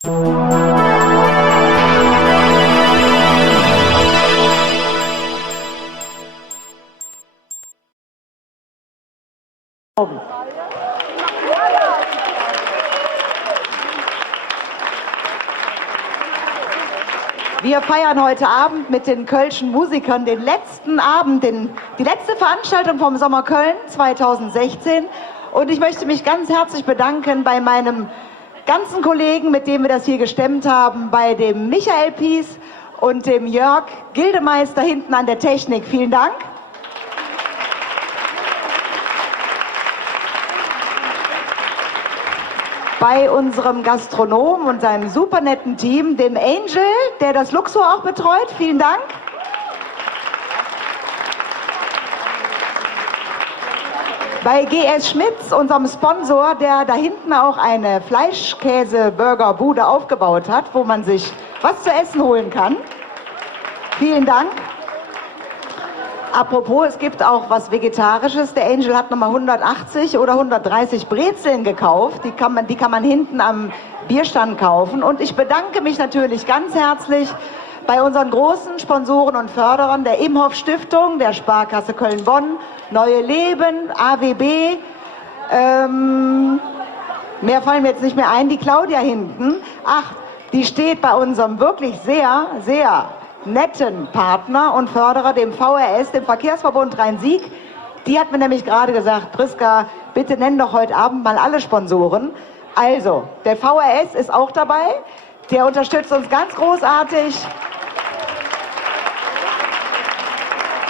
Wir feiern heute Abend mit den Kölschen Musikern den letzten Abend, die letzte Veranstaltung vom Sommer Köln 2016. Und ich möchte mich ganz herzlich bedanken bei meinem ganzen Kollegen, mit dem wir das hier gestemmt haben, bei dem Michael Pies und dem Jörg Gildemeister hinten an der Technik. Vielen Dank. Bei unserem Gastronom und seinem super netten Team, dem Angel, der das Luxor auch betreut. Vielen Dank. Bei GS Schmitz, unserem Sponsor, der da hinten auch eine Fleischkäse-Burger-Bude aufgebaut hat, wo man sich was zu essen holen kann. Vielen Dank. Apropos, es gibt auch was Vegetarisches. Der Angel hat nochmal 180 oder 130 Brezeln gekauft. Die kann man hinten am Bierstand kaufen. Und ich bedanke mich natürlich ganz herzlich bei unseren großen Sponsoren und Förderern der Imhoff Stiftung, der Sparkasse Köln-Bonn, Neue Leben, AWB, mehr fallen mir jetzt nicht mehr ein, die Claudia hinten. Ach, die steht bei unserem wirklich sehr, sehr netten Partner und Förderer, dem VRS, dem Verkehrsverbund Rhein-Sieg. Die hat mir nämlich gerade gesagt, Priska, bitte nenn doch heute Abend mal alle Sponsoren. Also, der VRS ist auch dabei, der unterstützt uns ganz großartig,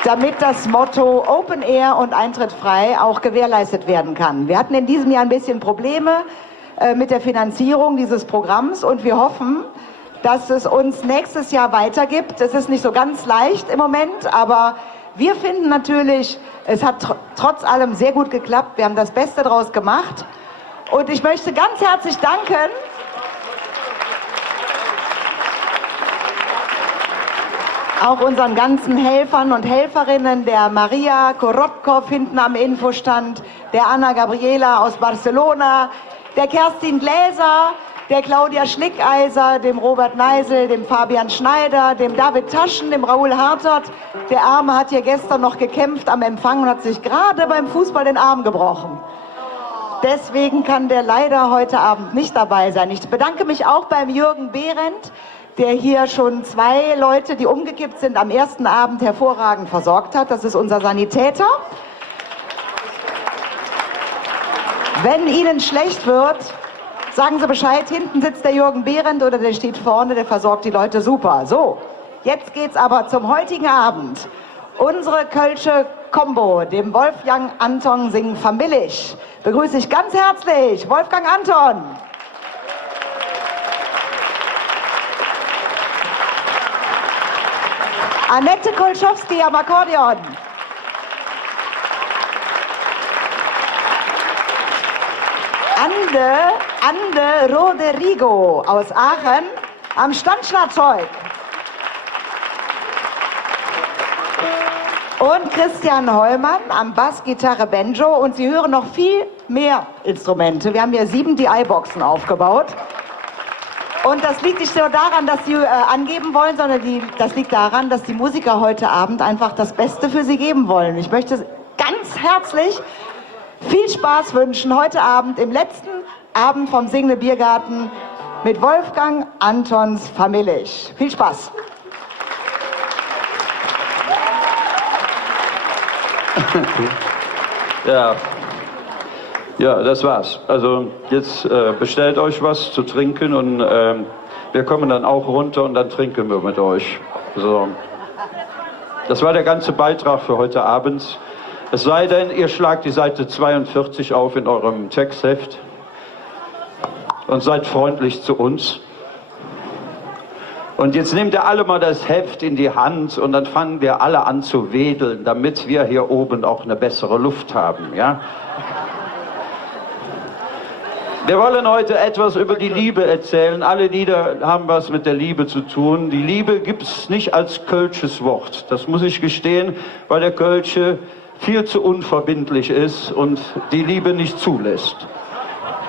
damit das Motto Open Air und Eintritt frei auch gewährleistet werden kann. Wir hatten in diesem Jahr ein bisschen Probleme mit der Finanzierung dieses Programms und wir hoffen, dass es uns nächstes Jahr weitergibt. Es ist nicht so ganz leicht im Moment, aber wir finden natürlich, es hat trotz allem sehr gut geklappt. Wir haben das Beste draus gemacht. Und ich möchte ganz herzlich danken auch unseren ganzen Helfern und Helferinnen, der Maria Korotkov hinten am Infostand, der Anna Gabriela aus Barcelona, der Kerstin Gläser, der Claudia Schlickeiser, dem Robert Neisel, dem Fabian Schneider, dem David Taschen, dem Raoul Hartert. Der Arme hat hier gestern noch gekämpft am Empfang und hat sich gerade beim Fußball den Arm gebrochen. Deswegen kann der leider heute Abend nicht dabei sein. Ich bedanke mich auch beim Jürgen Behrendt, der hier schon 2 Leute, die umgekippt sind, am ersten Abend hervorragend versorgt hat. Das ist unser Sanitäter. Wenn Ihnen schlecht wird, sagen Sie Bescheid, hinten sitzt der Jürgen Behrendt oder der steht vorne, der versorgt die Leute super. So, jetzt geht's aber zum heutigen Abend. Unsere Kölsche Combo, dem Wolfgang Anton singen Famillich, begrüße ich ganz herzlich, Wolfgang Anton. Annette Kolschowski am Akkordeon. Ande Roderigo aus Aachen am Standschlagzeug. Und Christian Heumann am Bass, Gitarre, Banjo. Und Sie hören noch viel mehr Instrumente. Wir haben hier 7 DI-Boxen aufgebaut. Und das liegt nicht nur daran, dass Sie angeben wollen, sondern das liegt daran, dass die Musiker heute Abend einfach das Beste für Sie geben wollen. Ich möchte ganz herzlich viel Spaß wünschen heute Abend im letzten Abend vom Singende Biergarten mit Wolfgang Antons Famillich. Viel Spaß! Ja, das war's. Also jetzt bestellt euch was zu trinken und wir kommen dann auch runter und dann trinken wir mit euch. So. Das war der ganze Beitrag für heute Abend. Es sei denn, ihr schlagt die Seite 42 auf in eurem Textheft und seid freundlich zu uns. Und jetzt nehmt ihr alle mal das Heft in die Hand und dann fangen wir alle an zu wedeln, damit wir hier oben auch eine bessere Luft haben, ja? Wir wollen heute etwas über die Liebe erzählen. Alle Lieder haben was mit der Liebe zu tun. Die Liebe gibt es nicht als kölsches Wort. Das muss ich gestehen, weil der Kölsche viel zu unverbindlich ist und die Liebe nicht zulässt.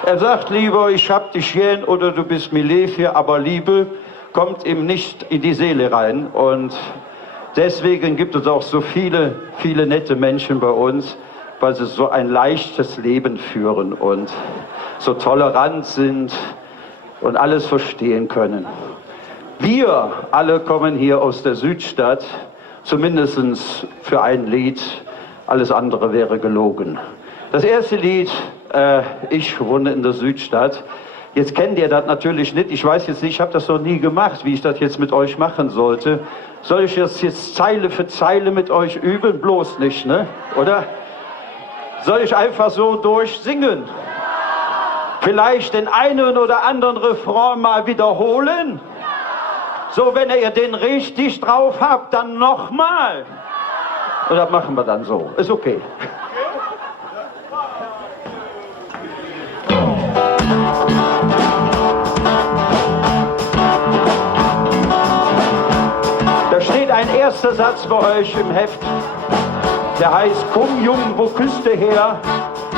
Er sagt lieber, ich hab dich gern oder du bist mir lieb hier, aber Liebe kommt ihm nicht in die Seele rein. Und deswegen gibt es auch so viele, viele nette Menschen bei uns, weil sie so ein leichtes Leben führen und so tolerant sind und alles verstehen können. Wir alle kommen hier aus der Südstadt, zumindest für ein Lied, alles andere wäre gelogen. Das erste Lied, ich wohne in der Südstadt. Jetzt kennt ihr das natürlich nicht. Ich weiß jetzt nicht, ich habe das noch nie gemacht, wie ich das jetzt mit euch machen sollte. Soll ich das jetzt Zeile für Zeile mit euch üben? Bloß nicht, ne? Oder? Soll ich einfach so durchsingen? Vielleicht den einen oder anderen Refrain mal wiederholen? So, wenn ihr den richtig drauf habt, dann nochmal. Und das machen wir dann so. Ist okay. Da steht ein erster Satz bei euch im Heft, der heißt, komm Jung, wo küsst du her,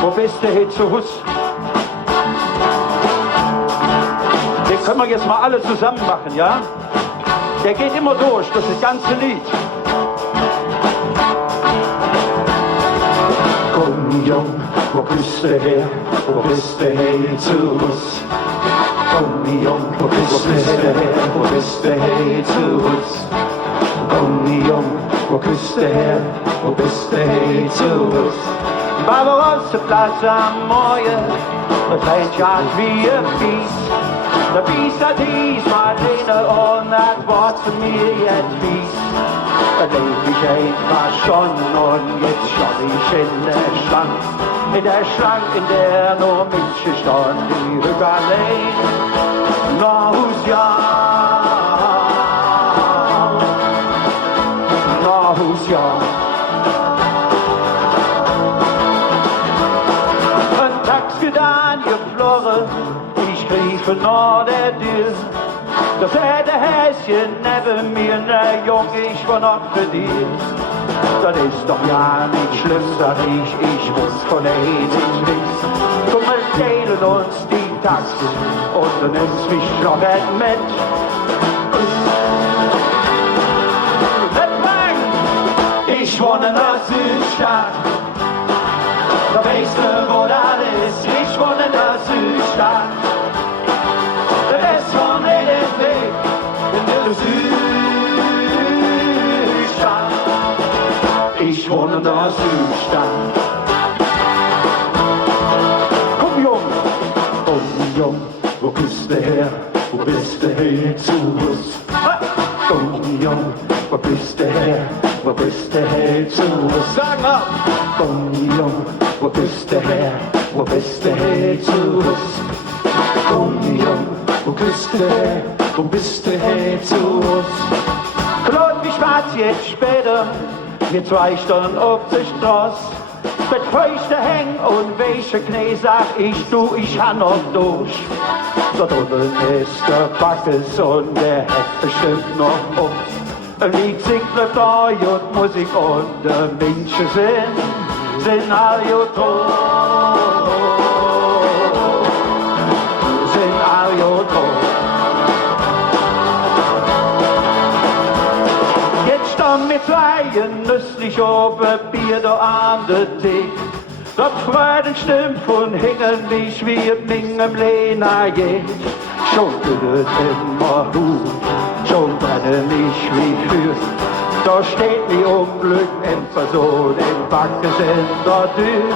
wo bist du her zu Hus? Den können wir jetzt mal alle zusammen machen, ja? Der geht immer durch, das ganze Lied. Komm Jung, wo küsst du her, wo bist du her zu Hus? Komm Jung, wo küsst du her, wo bist du her zu Hus? Komm Jung, wo küsst du her, wo bist du her zu Hus? Barbarossa-Platz am Morgen, das Rennschad wie ein Biest. Der Biest hat diesmal Lene und hat Wort zu mir jetzt fies. Da leb ich etwas schon und jetzt schau ich in der Schlange. In der Schlange, in der nur Menschen stand, die Rück allein. Na, hus ja. Na, hus ja. Ein Tax getan, geflogen, ich griefe nach der Tür. Das hätte Häschen neben mir, ne Jung, ich war noch für dich. Das ist doch ja nicht schlimm, sag ich muss von ewig nichts. Komm, wir teilen uns die Taxi und du nimmst mich noch mit. Ich wohne in der Südstadt, da weißt du, wo das ist. Ich wohne in der Südstadt, das ist von jedem Weg in der Südstadt. Ich wohne in der Südstadt. Komm Jung, wo bist du her, wo bist du her zu Hus? Komm Jung, wo bist du her, wo bist du her zu Hus? Sag mal! Komm Jung, wo bist du her, wo bist du her zu Hus? Komm Jung, wo bist du her, wo bist du her zu Hus? Claude, wie spät jetzt später, wir 2 Stunden auf der Straße. Mit Feuchte häng und weiche Knie sag ich, du, ich han noch durch. Da drüben ist der Backes und der hat bestimmt noch Obst. Ein Lied singt nicht da und Musik und die Menschen sind alle tot. Sind alle tot. Jetzt stehen wir 2 nüsslich oben Bier da an der Tisch. Das Freuden stimmt von hängen mich wie im Mingem Lena je. Schon gehört immer gut, schon brenne mich wie für. Da steht mir Unglück in Person, im Backes in der Tür.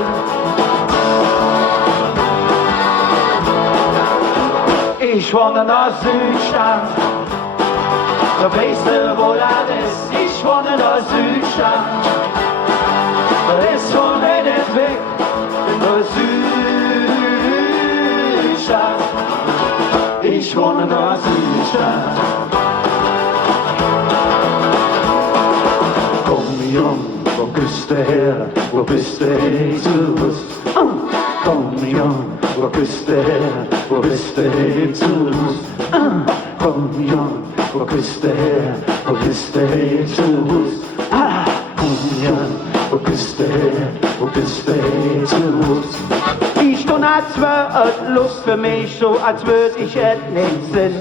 Ich wohne in der Südstadt, da weißt du, wo das ist. Ich wohne in der Südstadt, das ist von jedem Weg in der Südstadt. Ich wohne in der Südstadt. Komm Jung, wo bist du her, wo bist du her zu Hus? Komm Jung, wo bist du her, wo bist du her zu Hus? Komm Jung, wo bist du her, wo bist du her zu Hus? Komm Jung, wo bist du her, wo bist du her zu Hus? Ich stund als wär et Lust für mich, so als würd ich et nicht Sinn.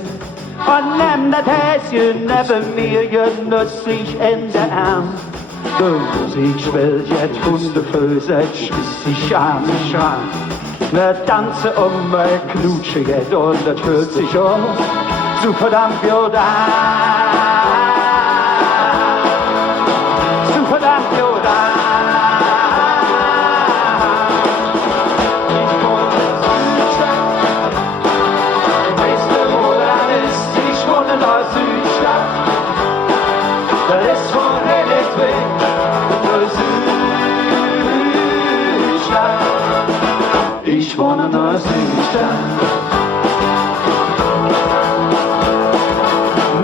Und nimm das Häschen neben mir, genützlich in der Arm. Die Musik spielt jetzt Hundefüße, schmiss ich an den Schrank. Wir tanzen wir knutschen jetzt und es fühlt sich so verdammt gut an. So verdammt gut an. Ich wohne in Südstadt. Weißt du, wo das ist? Ich wohne in der Südstadt. Das ist von Elektrik, der Südstadt. Ich wohne in der Südstadt.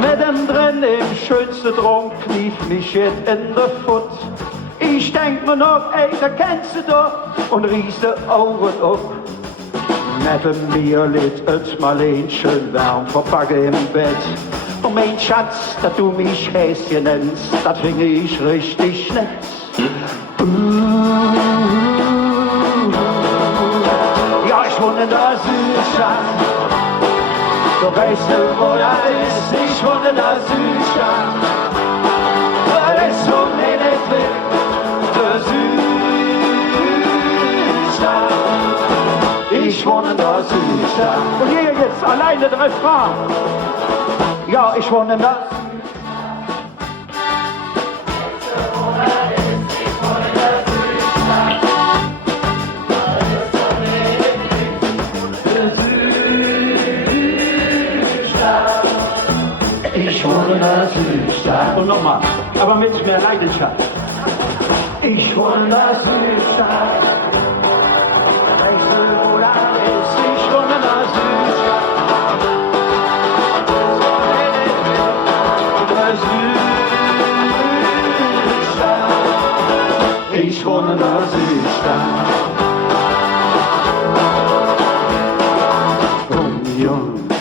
Mittendrin im schönsten Trunk knief mich jetzt in der Futt. Ich denk mir noch, ey, da kennst du doch, und rieste Augen ab. Neben mir liegt et Marlenchen warm verpacke im Bett. Und mein Schatz, dass du mich Häschen nennst, das finde ich richtig nett. Ja, ich wohne in der Südstadt. Du weißt du, wo das ist? Ich wohne in der Südstadt. Das ist so Elektrik, der Südstadt. Ich wohne in der Südstadt. Und hier jetzt alleine der Refrain. Ja, ich wohne in der Südstadt. Ich wohne in der Südstadt. Und nochmal, aber mit mehr Leidenschaft. Ich wohne in der Südstadt. Weißt du, wo das ist? Ich wohne in der Südstadt. Der Südstadt. Ich wohne in der Südstadt.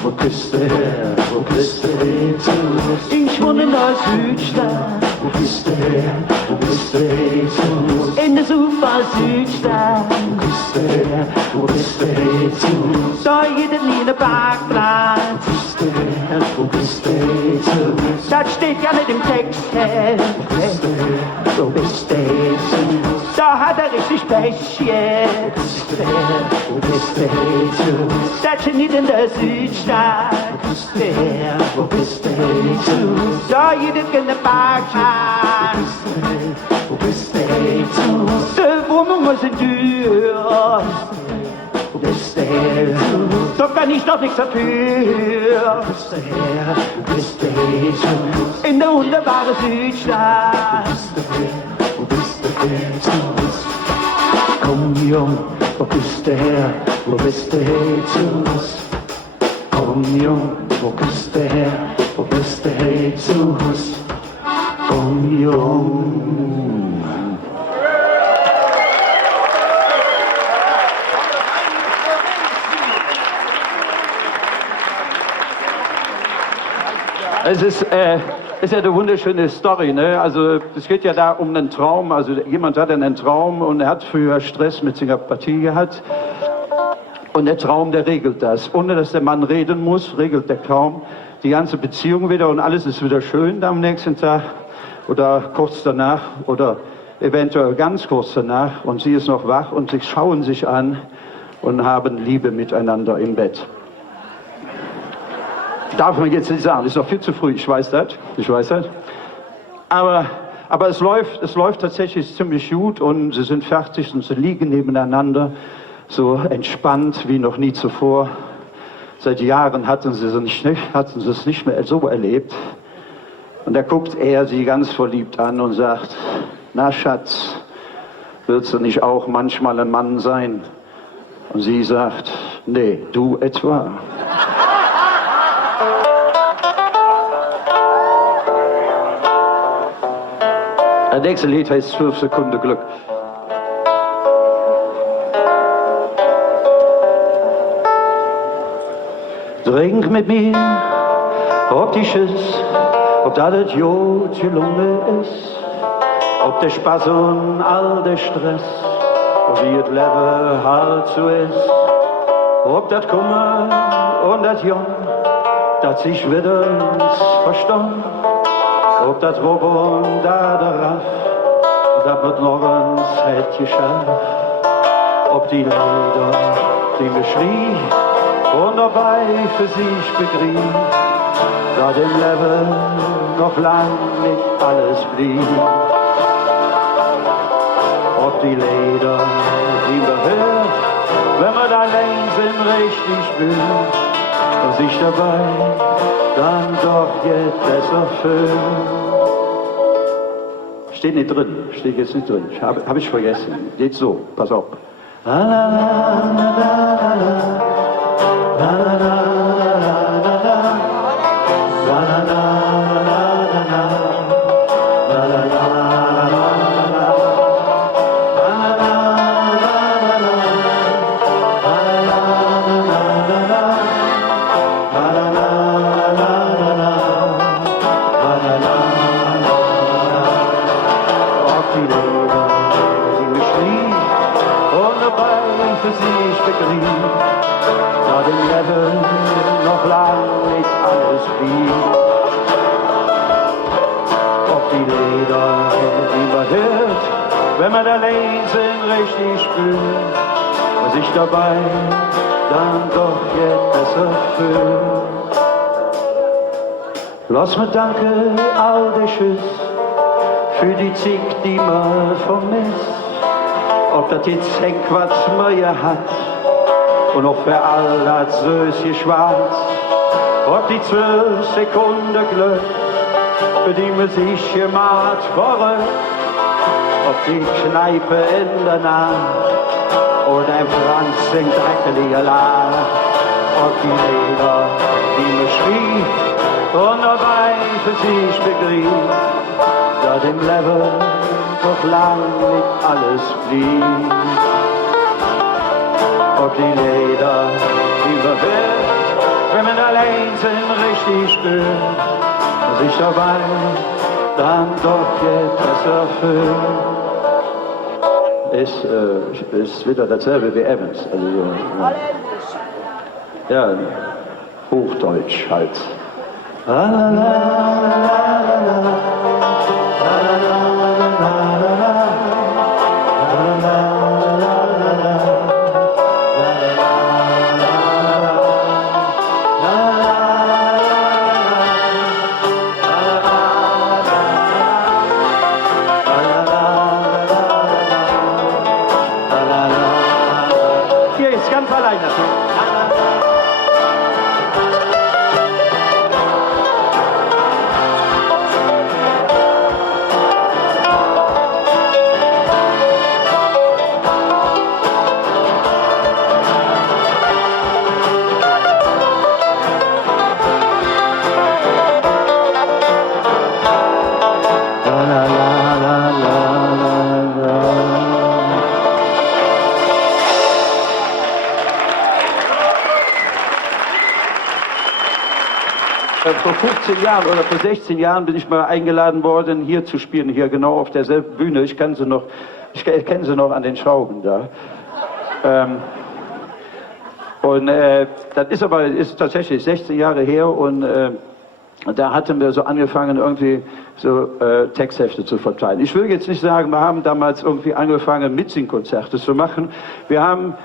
Wo bist du her? Wo bist du hin? Ich wohne in der Südstadt. Wo bist du her? Wo bist du hin? In der super Südstadt. Wo bist du her? Wo bist du hin? Da geht nie eine Parkplatz. Wo bist du her? Wo bist du hin? Das steht ja nicht im Text. Wo bist du her? Wo bist du hin? Da hat richtig Pech jetzt. Wo bist du hin? Das steht nicht in der Südstadt. Wo bist du her? Wo bist du hin? Da geht in der Parkplatz. Wo bist du hin? Die Wohnung muss in Tür. Wo bist du her? Da kann ich doch nichts dafür. Wo bist du her? Wo bist du hin? In der wunderbaren Südstadt. Wo bist du her? Komm, Jung, wo bist du her? Wo bist du hin? Komm, Jung, wo bist du her? Wo bist du hin? Komm, Jung. Es ist ja eine wunderschöne Story, ne? Also es geht ja da um einen Traum. Also jemand hat einen Traum und er hat früher Stress mit seiner Partie gehabt. Und der Traum, der regelt das. Ohne dass der Mann reden muss, regelt der Traum die ganze Beziehung wieder und alles ist wieder schön am nächsten Tag oder kurz danach oder eventuell ganz kurz danach. Und sie ist noch wach und sie schauen sich an und haben Liebe miteinander im Bett. Darf man jetzt nicht sagen, ist noch viel zu früh, ich weiß das. Aber es läuft tatsächlich ziemlich gut und sie sind fertig und sie liegen nebeneinander, so entspannt wie noch nie zuvor. Seit Jahren hatten sie es nicht mehr so erlebt. Und da guckt er sie ganz verliebt an und sagt, na Schatz, willst du nicht auch manchmal ein Mann sein? Und sie sagt, nee, du etwa. Das nächste Lied heißt 12 Sekunden Glück. Trink mit mir, ob die Schiss, ob da das Jod gelungen ist, ob der Spaß und all der Stress wie het leven halt so ist. Ob dat Kummer und dat Jung, dat sich wieder verstand. Ob dat Rob und dat Raff, dat wird noch uns hätt geschafft. Ob die Lieder, die mir schrie und dabei für sich begrieb, da dem Leben noch lang nicht alles blieb. Ob die Lieder, die man hört, wenn man allein sind, richtig spürt und sich dabei dann doch jetzt besser fühlt. Steht nicht drin, steht jetzt nicht drin, hab ich vergessen. Geht so, pass auf. La la la la la la la la la. Da dem Leben noch lang nicht alles blieb. Ob die Lieder, die man hört, wenn man allein sind, richtig spürt und sich dabei dann doch jetzt besser fühlt. Lass mir danke all der Schüss für die Zick, die man vermisst. Ob das jetzt hängt, was man ja hat, und auch für all das Söschen schwarz. Ob die 12 Sekunden Glück, für die man sich gemacht verrückt. Ob die Kneipe in der Nacht oder ein Franz in dreckeliger Lage. Ob die Lieder, die man schrieb und dabei für sich begrieb, da dem Leben doch lang nicht alles blieb. Ob die Lieder, die man hört, wenn man allein sind, richtig spürt und sich dabei dann doch jetzt besser fühlt. Ist wieder dasselbe wie Evans. Also, ja, Hochdeutsch halt. La, la, la, la, la, la. Vor 15 Jahren oder vor 16 Jahren bin ich mal eingeladen worden, hier zu spielen, hier genau auf derselben Bühne. Ich kenne sie noch an den Schrauben da. Das ist tatsächlich 16 Jahre her und da hatten wir so angefangen, irgendwie so Texthefte zu verteilen. Ich will jetzt nicht sagen, wir haben damals irgendwie angefangen, Mitsingkonzerte zu machen. Wir haben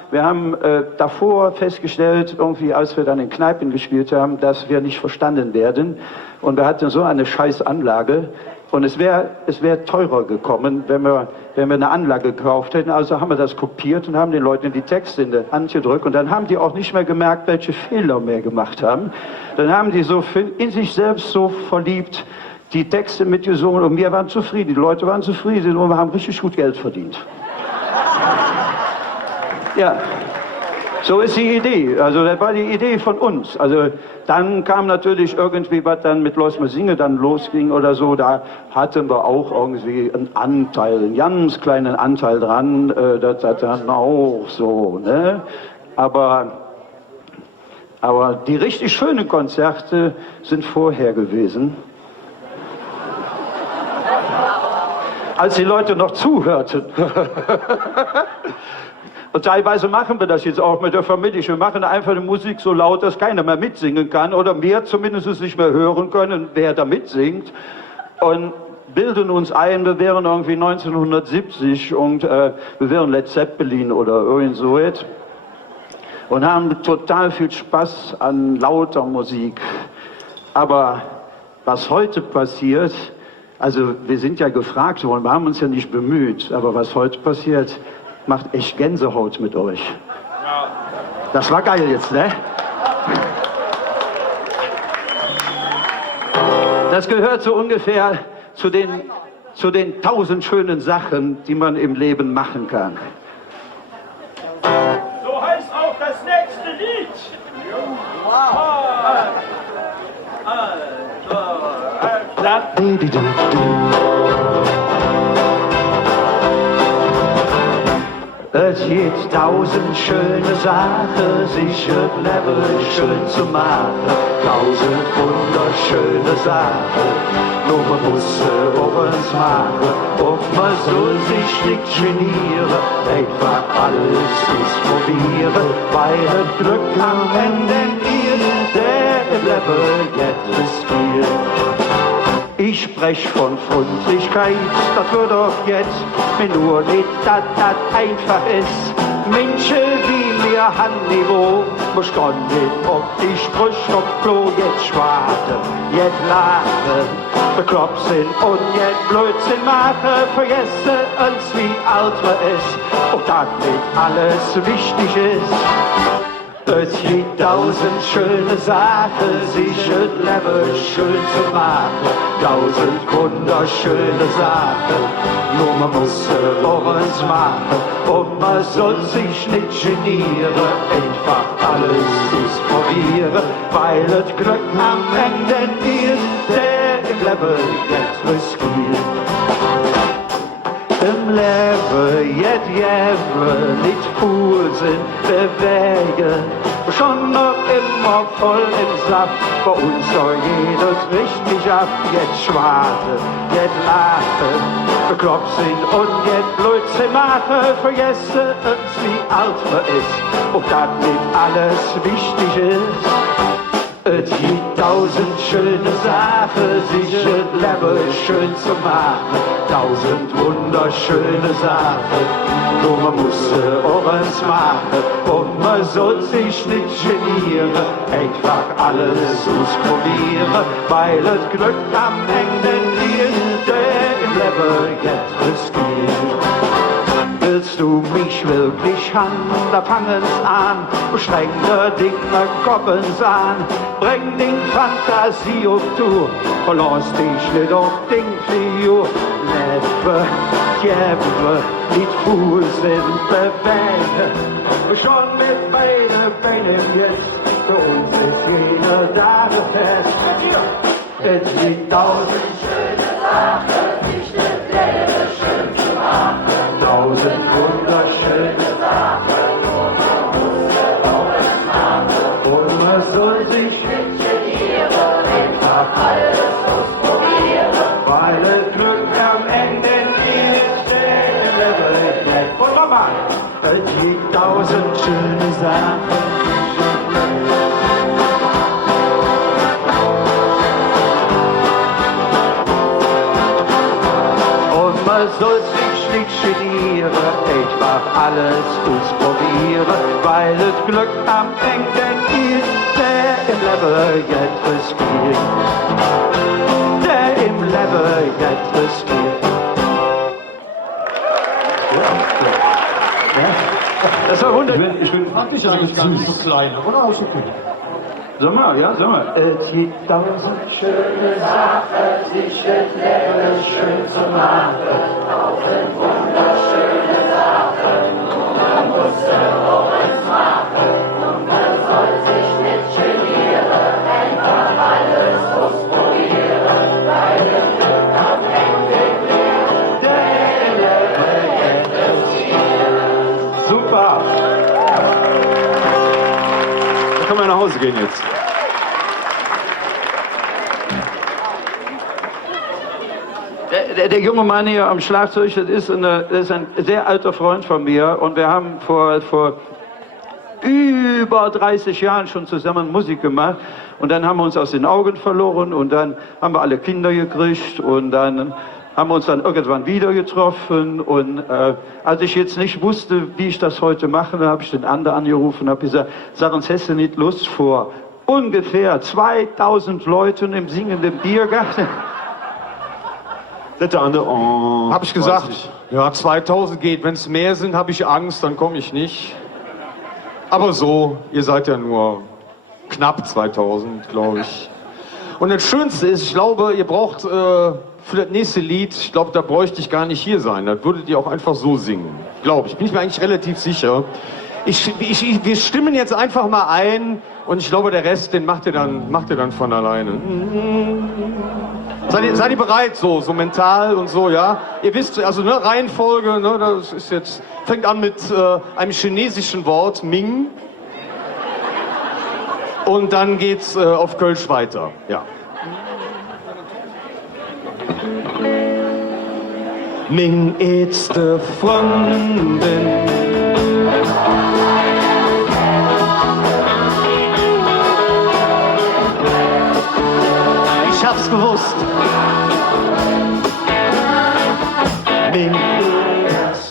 davor festgestellt, irgendwie, als wir dann in Kneipen gespielt haben, dass wir nicht verstanden werden. Und wir hatten so eine scheiß Anlage. Und es wäre teurer gekommen, wenn wir eine Anlage gekauft hätten. Also haben wir das kopiert und haben den Leuten die Texte in die Hand gedrückt. Und dann haben die auch nicht mehr gemerkt, welche Fehler wir gemacht haben. Dann haben die so in sich selbst so verliebt die Texte mitgesungen und wir waren zufrieden. Die Leute waren zufrieden und wir haben richtig gut Geld verdient. Ja. So ist die Idee, also das war die Idee von uns. Also dann kam natürlich irgendwie, was dann mit Lass mal singen dann losging oder so, da hatten wir auch irgendwie einen Anteil, einen ganz kleinen Anteil dran, das dann auch so, ne? Aber die richtig schönen Konzerte sind vorher gewesen. als die Leute noch zuhörten. Und teilweise machen wir das jetzt auch mit der Familie. Wir machen einfach die Musik so laut, dass keiner mehr mitsingen kann oder wir zumindest nicht mehr hören können, wer da mitsingt. Und bilden uns ein, wir wären irgendwie 1970 und wir wären Led Zeppelin oder irgend so etwas. Und haben total viel Spaß an lauter Musik. Aber was heute passiert, also wir sind ja gefragt worden, wir haben uns ja nicht bemüht, aber was heute passiert, macht echt Gänsehaut mit euch. Das war geil jetzt, ne? Das gehört so ungefähr zu den 1000 schönen Sachen, die man im Leben machen kann. So heißt auch das nächste Lied. Es gibt 1000 schöne Sachen, sich das Leben schön zu machen. 1000 wunderschöne Sachen, nur man muss sie uns machen. Und man soll sich nicht genieren, einfach alles probieren, weil das Glück am Ende ist, der im Leben jetzt riskiert. Ich sprech von Freundlichkeit, das wird doch jetzt mir nur nicht, dass das einfach ist. Menschen wie mir haben Niveau, muss gar nicht ob die Sprüche auf Klo jetzt schwarten, jetzt lachen, bekloppt sind und jetzt Blödsinn machen, vergessen uns wie alt man ist, und dass nicht alles wichtig ist. Es gibt 1000 schöne Sachen, sich das Leben schön zu machen. 1000 wunderschöne Sachen, nur man muss sie uns machen. Und man soll sich nicht genieren, einfach alles probieren, weil das Glück am Ende ist, der im Leben jetzt riskiert. Im Leben, nicht cool sind, bewegen, schon noch immer voll im Saft. Bei uns soll jedes richtig ab, jetzt schwarze, jetzt lachen, bekloppt sind und jetzt Blödsinn machen, vergessen uns, wie alt man ist, und dass nicht alles wichtig ist. Es gibt 1000 schöne Sachen, sich das Leben schön zu machen. 1000 wunderschöne Sachen, nur man muss sie uns machen. Und man soll sich nicht genieren, einfach alles ausprobieren, weil das Glück am Ende ist, der im Leben jetzt riskiert. Willst du mich wirklich haben, da fangen's an, beschränkte Dinge koppeln's an, bring den Fantasie auf Tour, verlass dich nicht auf Ding für you. Lebe, gäbe, nicht Fuß sind bewegen, schon mit beiden jetzt, für uns ist jeder Tag fest. Es gibt 1000 schöne Sachen, nicht das Leben schön zu machen. 1000 wunderschöne Sachen, nur man muss sie uns machen. Und man soll sich nicht genieren, einfach alles ausprobieren, weil das Glück am Ende ist, der im Leben jetzt. Und nochmal, es gibt 1000 schöne Sachen. Man soll sich nicht genieren, einfach alles ausprobieren, weil das Glück am Ende ist, der im Leben jetzt riskiert. Der im Leben jetzt riskiert. Ja. Das war wunderbar. Ich bin praktisch ja nicht ganz so klein, oder? Auch so gut. Sag mal, ja, sag mal. Es gibt 1000 schöne Sachen, sich das Leben schön zu machen. 1000 wunderschöne Sachen, und man muss sie uns machen. Und man soll sich nicht genieren, einfach alles ausprobieren, weil das Glück am Ende wird, der Leben jetzt. Super! Da können wir nach Hause gehen jetzt. der junge Mann hier am Schlagzeug, das ist ein sehr alter Freund von mir und wir haben vor über 30 Jahren schon zusammen Musik gemacht und dann haben wir uns aus den Augen verloren und dann haben wir alle Kinder gekriegt und dann haben wir uns dann irgendwann wieder getroffen und als ich jetzt nicht wusste, wie ich das heute mache, dann habe ich den anderen angerufen und habe gesagt, sag uns, hast du nicht Lust vor ungefähr 2000 Leuten im singenden Biergarten? Der andere, oh. Hab ich gesagt, ja, 2000 geht. Wenn es mehr sind, habe ich Angst, dann komme ich nicht. Aber so, ihr seid ja nur knapp 2000, glaube ich. Und das Schönste ist, ich glaube, ihr braucht für das nächste Lied, ich glaube, da bräuchte ich gar nicht hier sein. Das würdet ihr auch einfach so singen. Glaube ich, bin ich mir eigentlich relativ sicher. Wir stimmen jetzt einfach mal ein und ich glaube, der Rest, den macht ihr dann von alleine. Seid ihr bereit, so mental und so, ja? Ihr wisst, also ne, Reihenfolge, ne, das ist jetzt, fängt an mit einem chinesischen Wort, Ming. Und dann geht's auf Kölsch weiter, ja. Ming it's the Freundin. Ich hab's gewusst. Ming it's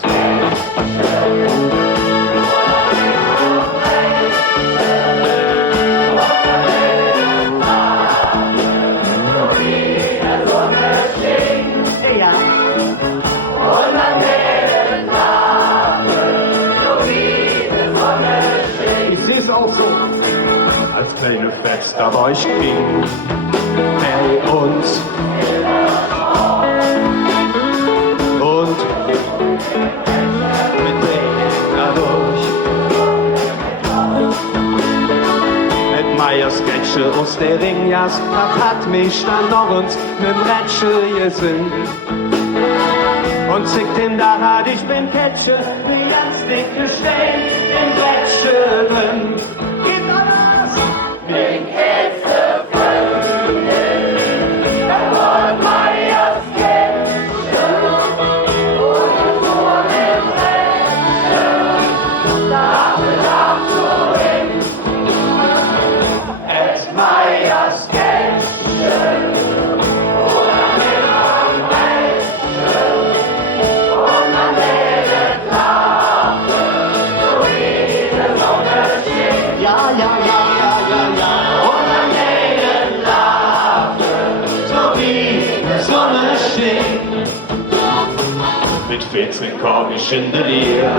als kleine Schwester war ich King bei uns. Und mit denen dadurch mit Meyers Sketche aus der Ringjas, das hat mich dann noch uns mit Rätsche gesehen. Und zickt ihm da hat ich bin Ketsche, wie ganz dicke Stein im Rätsche drin. Geht alles! Ming it's the Freundin, der Lord Meyers Sketche, und vor dem Rätsche, da bedarf du hin. Et Meyers Sketche, mit 14 komm ich in der Nähe.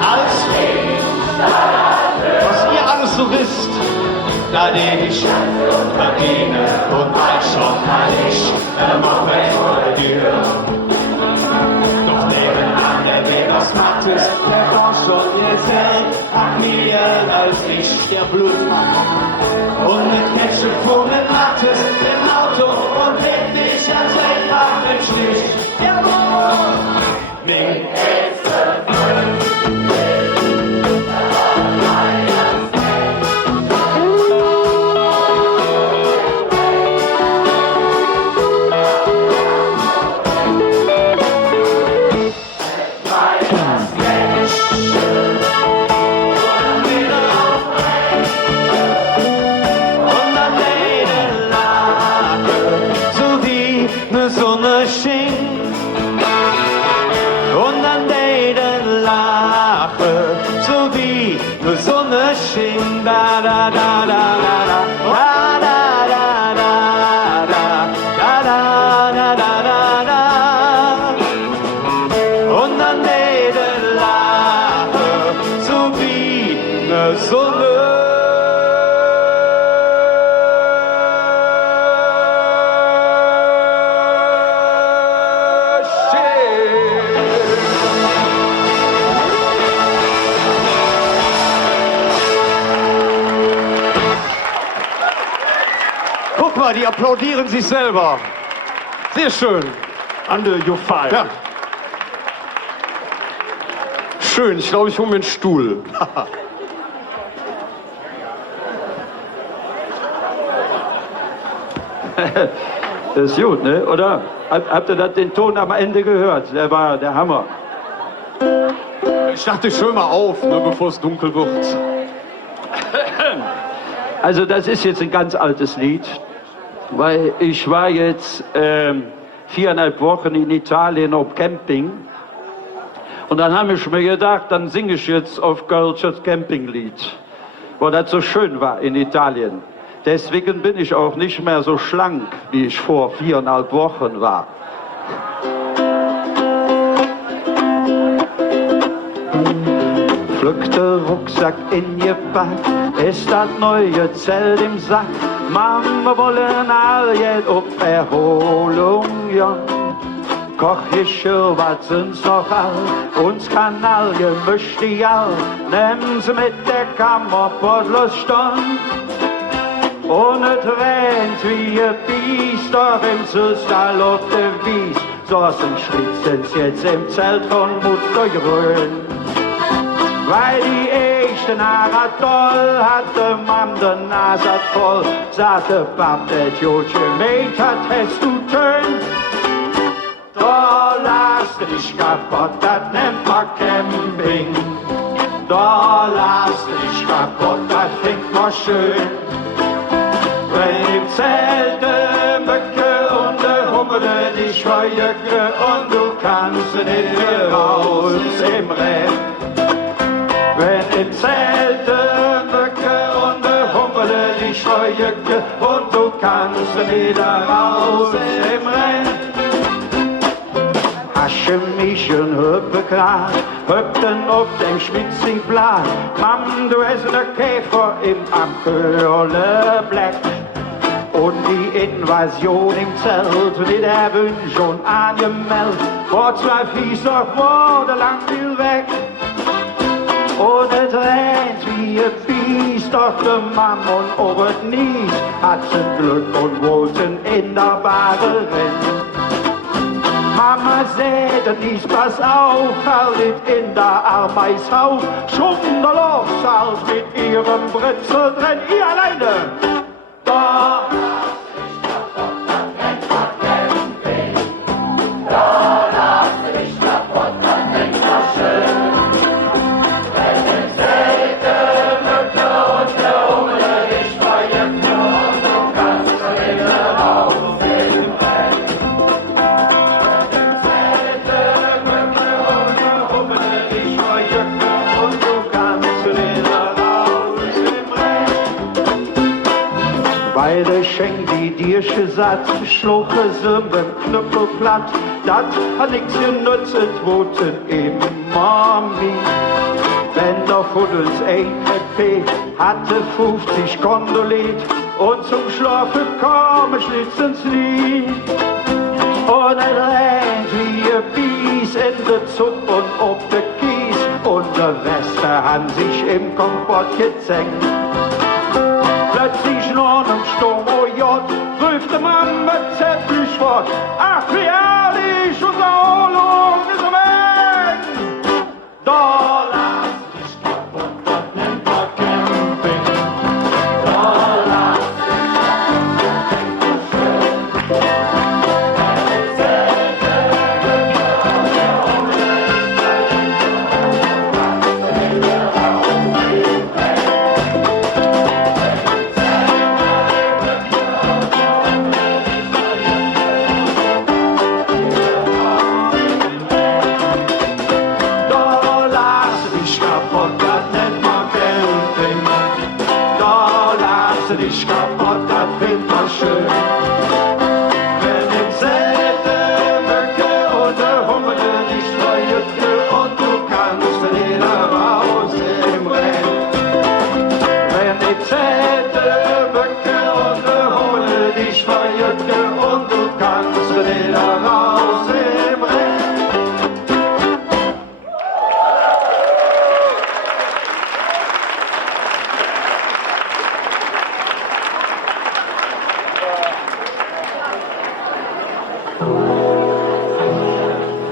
Als was ihr alles so wisst, da den ich verdiene und bald schon mal ich Moment vor der Tür. Doch nebenan der Webers Mattes, der war schon gesehen, an mir als ich der Blutmann. Und mit Ketsche fuhr mit Mattes im Auto und legt mich ans Lenkrad im Stich. Jawohl! Ming it's the da da da da da da da da da da da da da und dann jede Lache so wie ne Sonne. Die applaudieren sich selber. Sehr schön. Under your fire. Ja. Schön, ich glaube, ich hole mir einen Stuhl. Das ist gut, ne? Oder? Habt ihr den Ton am Ende gehört? Der war der Hammer. Ich dachte, ich höre mal auf, ne, bevor es dunkel wird. Also das ist jetzt ein ganz altes Lied, weil ich war jetzt 4,5 Wochen in Italien auf Camping und dann habe ich mir gedacht, dann singe ich jetzt auf Kölsches Campinglied, weil das so schön war in Italien. Deswegen bin ich auch nicht mehr so schlank, wie ich vor 4,5 Wochen war. Pflückt der Rucksack in ihr Pack, ist das neue Zelt im Sack. Mama wollen alle auf Erholung, ja. Kochgeschirr, was sind's noch all? Uns Kanaille mischt die all. Nehmen sie mit der Kammer Podloston. Und es rennt wie ein Biest, doch im Süßstall auf der Wies. Saßen schwitzens jetzt im Zelt von Mutter Grün. Weil die echte Nara toll hatte, Mann, der Nase hat voll. Sagte Pap, das Jodche Mäd hat, hast du schön. Da lass dich kaputt, das nennt man Camping. Da lass dich kaputt, das findet man schön. Wenn im Zelt de Mücke und de Hummel dich verjücke und du kannst nicht mehr raus im Rennen. Wenn im Zelt de Mücke und de Hummel dich verjücke und du kannst nicht raus im Rennen. Asche mich und Hüppe klar, Hüpten auf dem schwitzigen Blatt. Mann, du hast ne Käfer im Amköhle-Blatt. Und die Invasion im Zelt, mit der Wünsch schon angemeldet. Vor 2 Fieser wurde lang viel weg. Und es rennt wie ein Biest, doch der Mammon ob es nies, hat sein Glück und wollten in der Bahre rennen. Mama säte nies, pass auf, haltet in der Arbeitshaus, schon der Lofsaal mit ihrem Britzel drin, ihr alleine. Da schenk die Diersche satt, schluche sie beim Knüppel platt. Dat hat nix genutzt, woten immer mehr. Wenn der von uns ein EP hatte 50 kondoliert und zum Schlafen kam ein Schlitzenslied. Und rennt wie ein Bies in der Zupp und auf der Kies und der Wester haben sich im Kompott gezängt. Plötzlich noch im Sturm, oh Jott, ruft der Mann mit Zeppischwort. Ach, wie ehrlich, unser Erholung ist weg. Da lass dich kaputt, das nennt man Camping. Da lass dich kaputt, das findet man schön. Wenn im Zelt de Mücke und de Hummel dich verjücke und du kannst nicht raus im Rennen. Wenn im Zelt de Mücke und de Hummel dich verjücke und du kannst nicht raus im Rennen.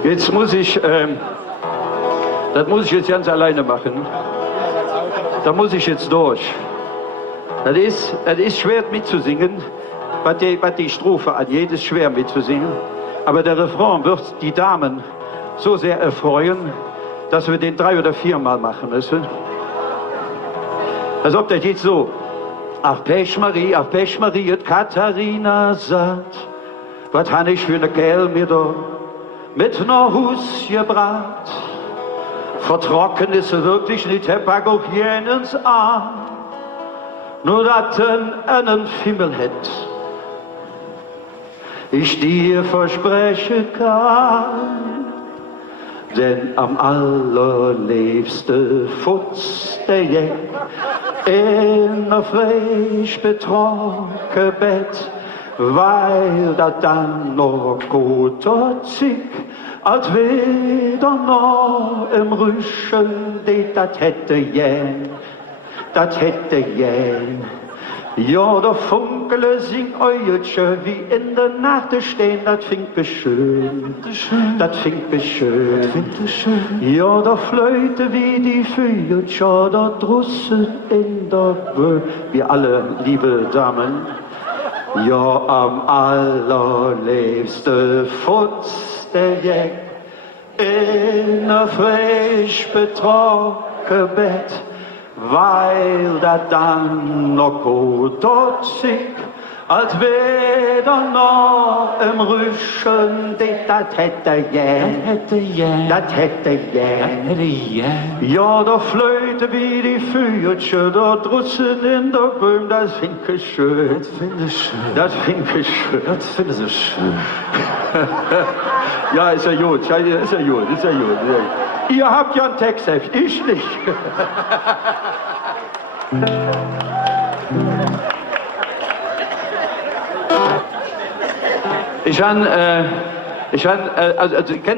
Jetzt muss ich, das muss ich jetzt ganz alleine machen. Da muss ich jetzt durch. Das ist schwer mitzusingen, was die Strophe an jedes schwer mitzusingen. Aber der Refrain wird die Damen so sehr erfreuen, dass wir den 3 oder 4 Mal machen müssen. Als ob der geht so. Ach Pech Marie, et Katharina sagt, was han ich für ne Kerl mir da mit ner Hus gebracht. Vertrocken ist er wirklich nicht, Herr Pack auch jenens an, nur dat einen Fimmel hätt. Ich dir versprechen kann, denn am allerliebsten futzt der Jeck in a frisch betrunken Bett, weil dat dann noch gut und zick, als wieder noch im Rüschen steht, dat hätte jen. Ja, der Funkele singt Euelchen, wie in der Nacht stehen, dat fingt beschön, Ja, der Flöte wie die Vögelchen, da drüssen in der Böe, wir alle, liebe Damen, ja, am allerliebsten futzt der Jeck in a frisch betrunken Bett, weil da dann noch gut und zick, als weder noch im Rüschen, dat hätte jen. Ja, der Flöte wie die Vögelchen, da drüssen in der Böhm, das find ich schön. Das find ich schön. Ja, ist ja gut, ist ja gut. Ihr habt ja ein Textheft, ich nicht.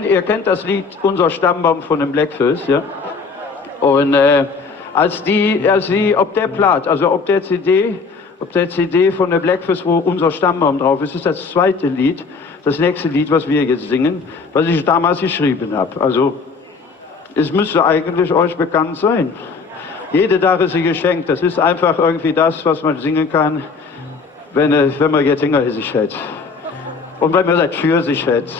Ihr kennt das Lied Unser Stammbaum von den Blackfoes, ja? Und als sie auf der Platte, also auf der CD von den Blackfoes, wo Unser Stammbaum drauf ist, ist das zweite Lied, das nächste Lied, was wir jetzt singen, was ich damals geschrieben habe. Also es müsste eigentlich euch bekannt sein. Jede Tag ist ein Geschenk. Das ist einfach irgendwie das, was man singen kann, wenn man jetzt hinter sich hält. Und wenn man das für sich hält.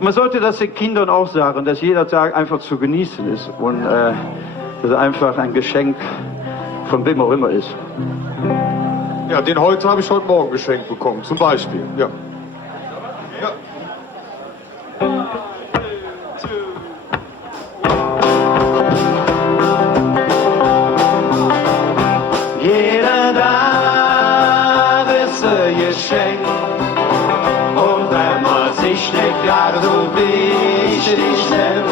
Man sollte das den Kindern auch sagen, dass jeder Tag einfach zu genießen ist. Und dass einfach ein Geschenk von wem auch immer ist. Ja, den heute habe ich heute Morgen geschenkt bekommen, zum Beispiel. Ja. Jeder Tag ist ein Geschenk, und wenn man sich nicht gerade so wichtig nimmt,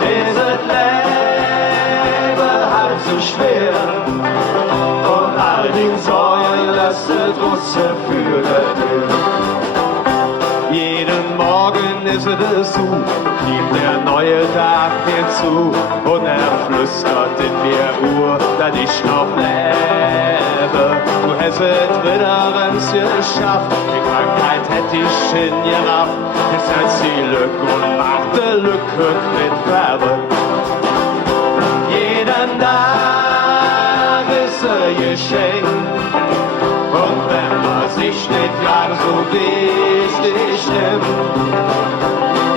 ist das Leben halb so schwer, und all die Sorgen lassen Russe für das Leben. Jeden Morgen ist es so, kommt der neue Tag mir zu, und flüstert in mir Uhr, dass ich noch lebe. Du hast es wieder ganz geschafft, die Krankheit hätte ich hingerafft. Jetzt setzt die Lücke und macht die Lücke mit Farbe. Jeden Tag ist ein Geschenk, und wenn man sich nicht gerade so wichtig nimmt,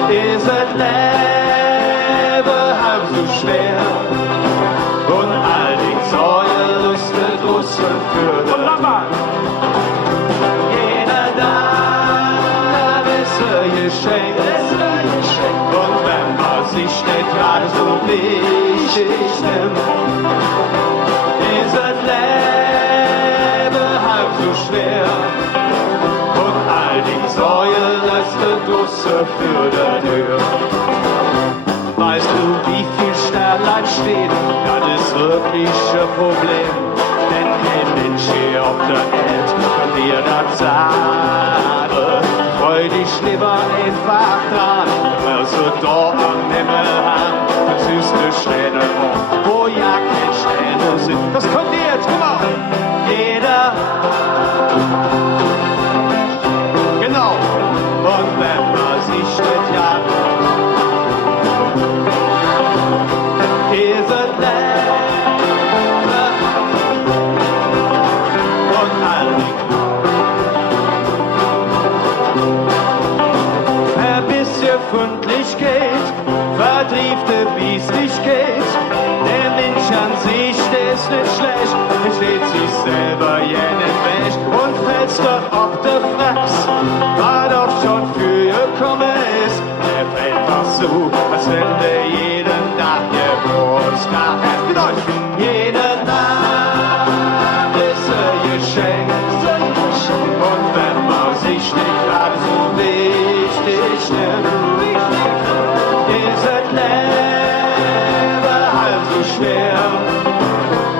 ist das Leben halb so schwer, und all die Säue lüstet Russen für den Jeder Tag ist ein Geschenk, und wenn man sich nicht gerade so wichtig nimmt, ist das Leben halb so schwer, und all die Säue lüstet Russen für den Tür. Weißt du, wie viel Sternlein steht? Das ist wirklich ein Problem. Denn kein Mensch hier auf der Welt kann dir das sagen. Freu dich lieber einfach dran, weil so dort am Himmel hang, das ist eine Sterne, wo ja keine Sterne sind. Das kommt jetzt, guck mal! Jeder. Genau. Und wenn man sich nicht jagt, ist es Leben und all die wie's dich geht. Der Mensch an sich, der ist nicht schlecht, er steht sich selber jeden Weg. Und fällst doch ob der fragst, war doch schon früher gekommen ist. Der fällt doch so, als wenn der jeden Tag Geburtstag hat. Mit euch! Jeder Tag ist ein Geschenk. Und wenn man sich nicht gerade so wichtig nimmt, ist das Leben halb so schwer.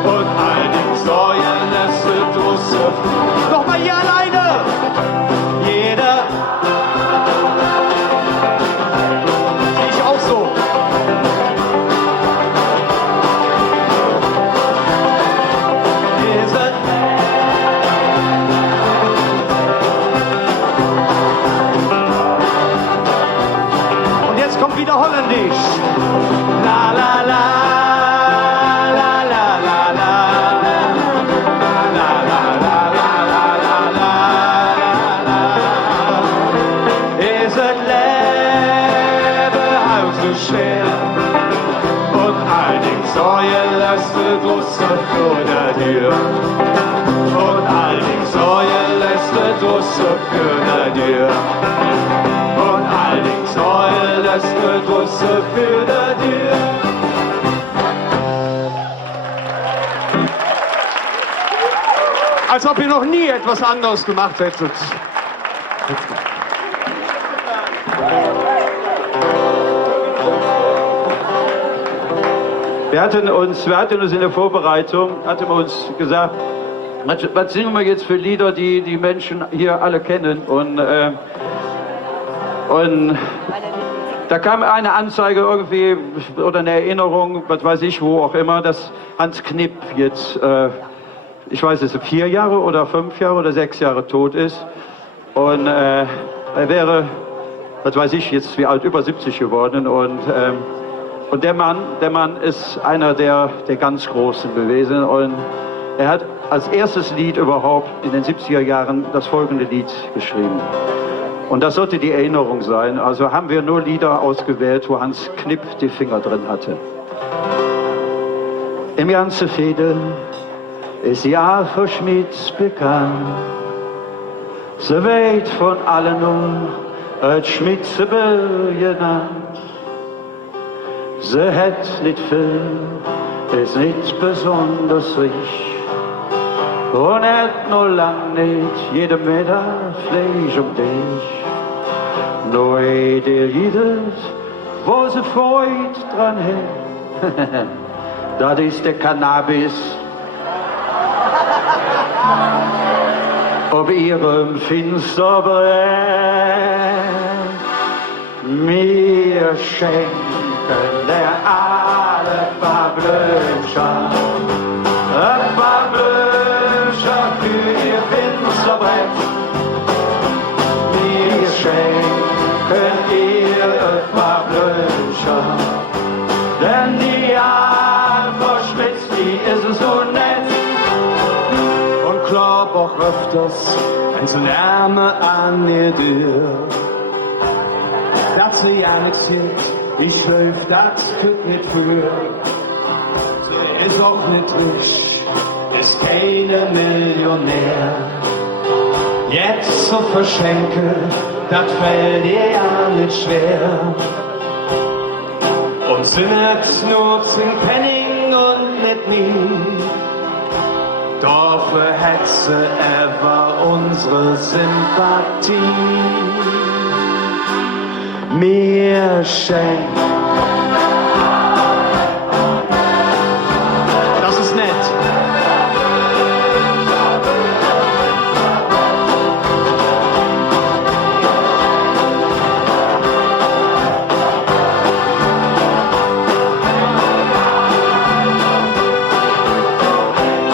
Und all die Säulen lässt du so. Noch mal hier alleine! Jeder. Sehe ich auch so. Ist das Und jetzt kommt wieder Holländisch. La la la. La la la la. La la la la la la la. Is het leven halb so schwer? Und all die Säue lässt du draußen vor der Tür. Und all die Säue lässt du draußen vor der Tür. Und all die Säue lässt du draußen vor der Tür. Als ob ihr noch nie etwas anderes gemacht hättet. Wir hatten uns in der Vorbereitung, gesagt, was singen wir jetzt für Lieder, die die Menschen hier alle kennen. Und da kam eine Anzeige irgendwie oder eine Erinnerung, was weiß ich, wo auch immer, dass Hans Knipp jetzt, ich weiß es, 4 Jahre oder 5 Jahre oder 6 Jahre tot ist. Und er wäre, was weiß ich, jetzt wie alt, über 70 geworden. Und der Mann ist einer der ganz Großen gewesen. Und er hat als erstes Lied überhaupt in den 70er Jahren das folgende Lied geschrieben. Und das sollte die Erinnerung sein. Also haben wir nur Lieder ausgewählt, wo Hans Knipp die Finger drin hatte. Im ganzen Fädel ist ja für Schmidt bekannt. So weit von allen nur als Schmitzebel genannt. Sie hat nicht viel, ist nicht besonders reich. Und hat noch lang nicht jede Mittag Fleisch um dich. Nur der jedes, wo sie Freude dran hat. Das ist der Cannabis. Auf ihrem Finster brennt. Mir schenken der alle paar Blödscher. Ein paar Blödscher für ihr Finsterbrett. Wir schenken ihr ein paar Blödscher. Denn die Alpha Schmitz, die ist so nett. Und glaub auch öfters, wenn sie Lärme an ihr Tür. Dass sie ja nichts sieht, ich schläf, das tut nicht für. Sie ist auch nicht rich, ist keine Millionär. Jetzt zu verschenken, das fällt ihr ja nicht schwer. Und sie merkt nur 10 Penning und nicht nie. Dafür hat sie ever unsere Sympathie. Mir schenkt. Das ist nett.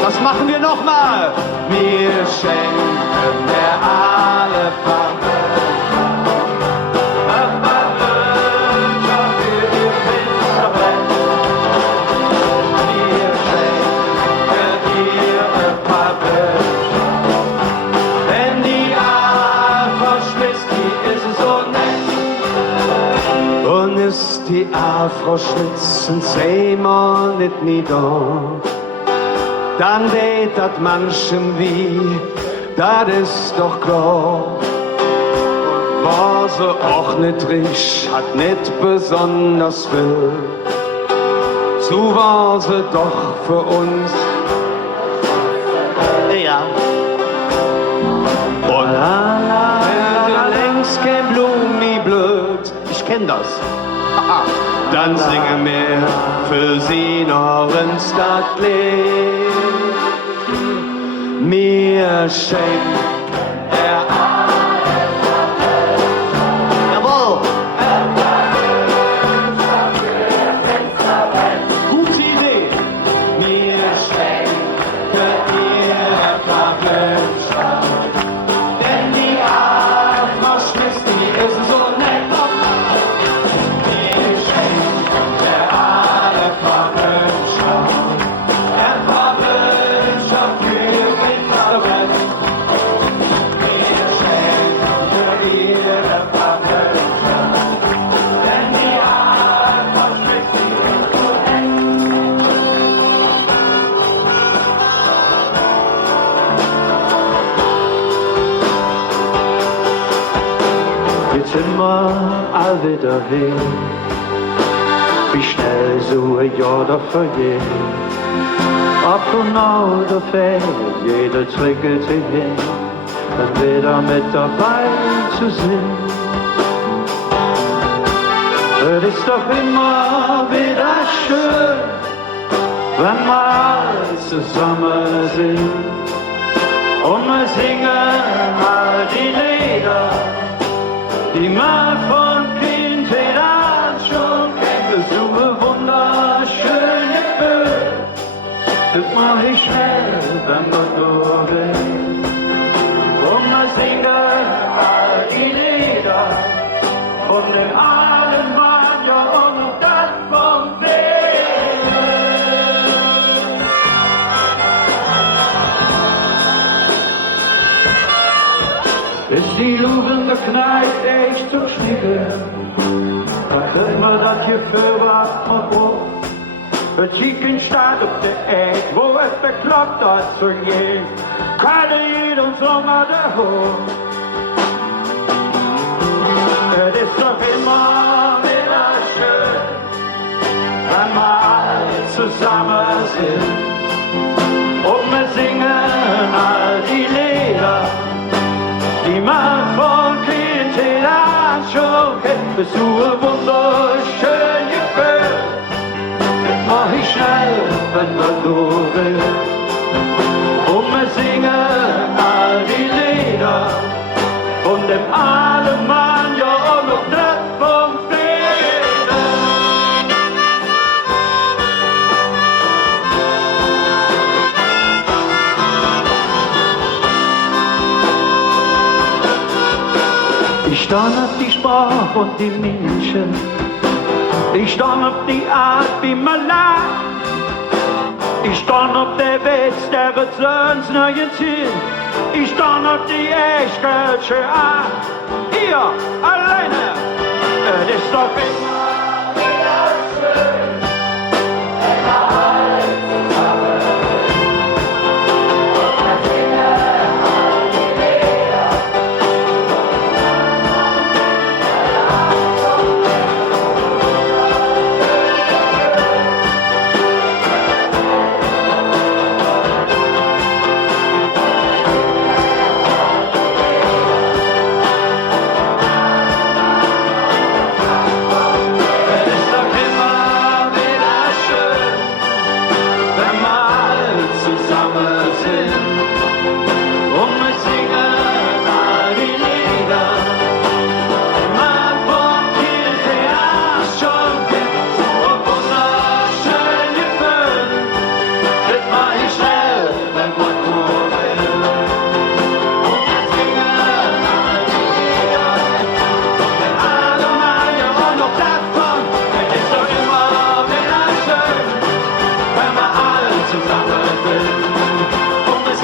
Das machen wir nochmal. Wir schenken der alle ist die Afro schnitzen, zweimal nicht nieder. Dann weht dat manchem wie, dat ist doch klar. War sie auch nicht rich, hat nicht besonders viel. So war sie doch für uns. Ja. Und wenn längst kein Blumi blöd, ich kenn das. Dann singen wir für sie noch ein Stadtlied. Mir schenkt er jawohl. Gute Idee. Mir schenkt ihr Pappelstadt. Denn die Afro-Schmiss, die ist so nett. Jetzt sind wir all wieder hin, wie schnell so ein Jahr doch vergeht. Ab und an der Fähre, jeder trickelt sich hin, dann wieder mit dabei zu sein. Es ist doch immer wieder schön, wenn wir alle zusammen sind. Und wir singen all die Lieder, die man von Kindheit an schon kennt. So ein wunderschönes Gefühl, das mach ich schnell, wenn man durch will. Und wir singen all die Lieder von den alten Mann, ja und noch das vom Weg. Ist die Luven der Kneipe echt zum Schnicken, da hört man das Gefühl, was man braucht. Het Chicken staat op de eik, wo es bekloppt hat zu gehen, gerade jedem Sommer der Hof. Es ist doch immer wieder schön, wenn wir alle zusammen sind. Und wir singen all die Lieder, die man von Kindheit an schon kennt. Es ist so ein wunderschön Gefühl, das mach ich schnell, wenn man nur will. Und wir singen all die Lieder von dem alten Mann, ja und noch das vom Frieden. Ich stand auf die Sprache und die Menschen, ich stand auf die Art, wie man lacht. Ich stand auf der Witz, der wird sonst nirgends hin. Ich stand auf die Echtgölsche Art. Hier, alleine, es ist doch immer wieder schön, wenn wir alle zusammen sind. Und wir singen all die Lieder, zusammen sind. Und wir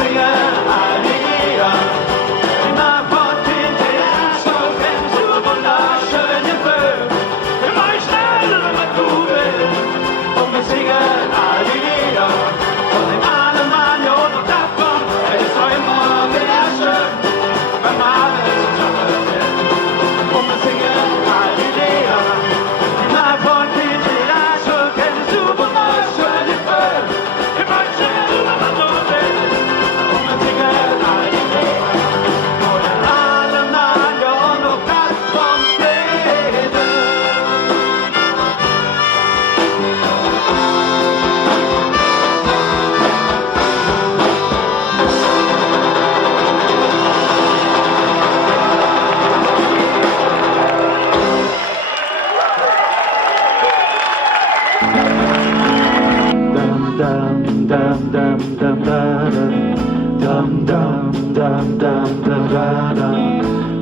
dum da dum dum dum dum dum da dum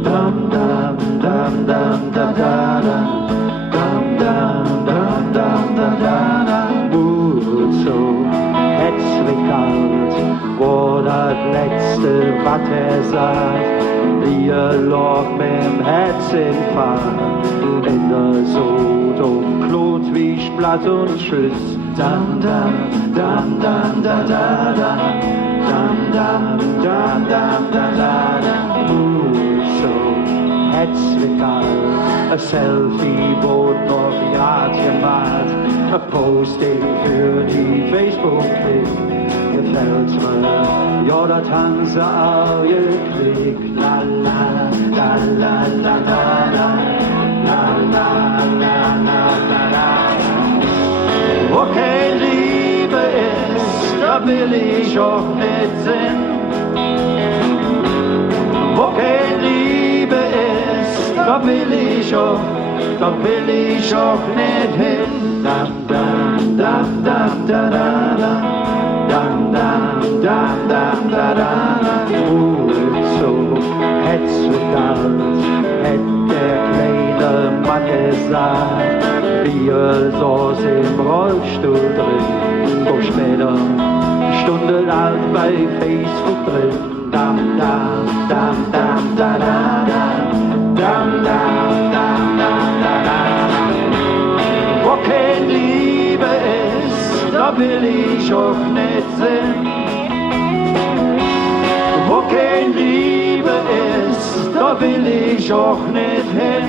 dum dum dum dum da da dum dum dum dum da da Mut so hetzlich kalt, wo das letzte was sagt, ihr lag mit'm Herzinfarkt in der Sod und Klut wie Blatt und Schüss. Dum dum dum dum da da da dum dum dum dum da da da so hetzlich kalt, a Selfie wurde noch grad gemacht, a Posting für die Facebook-Klick. Gefällt mir, ja, das haben sie auch gekriegt. La la la la la la la la la la la la. Wo keine Liebe ist, da will ich auch nicht sein. Wo keine Liebe ist, da will ich auch nicht hin. Dam dam dam dam da da da. Dam dam dam dam da da da. So hetzlich kalt, hätt der kleine Mann gesagt, wie saß im Rollstuhl drin, wo später stundenlang bei Facebook drin. Dam dam dam dam da da da. Dam dam dam dam da da. Wo keine Liebe ist, da will ich auch nicht sein. Wo keine Liebe ist, da will ich auch nicht hin.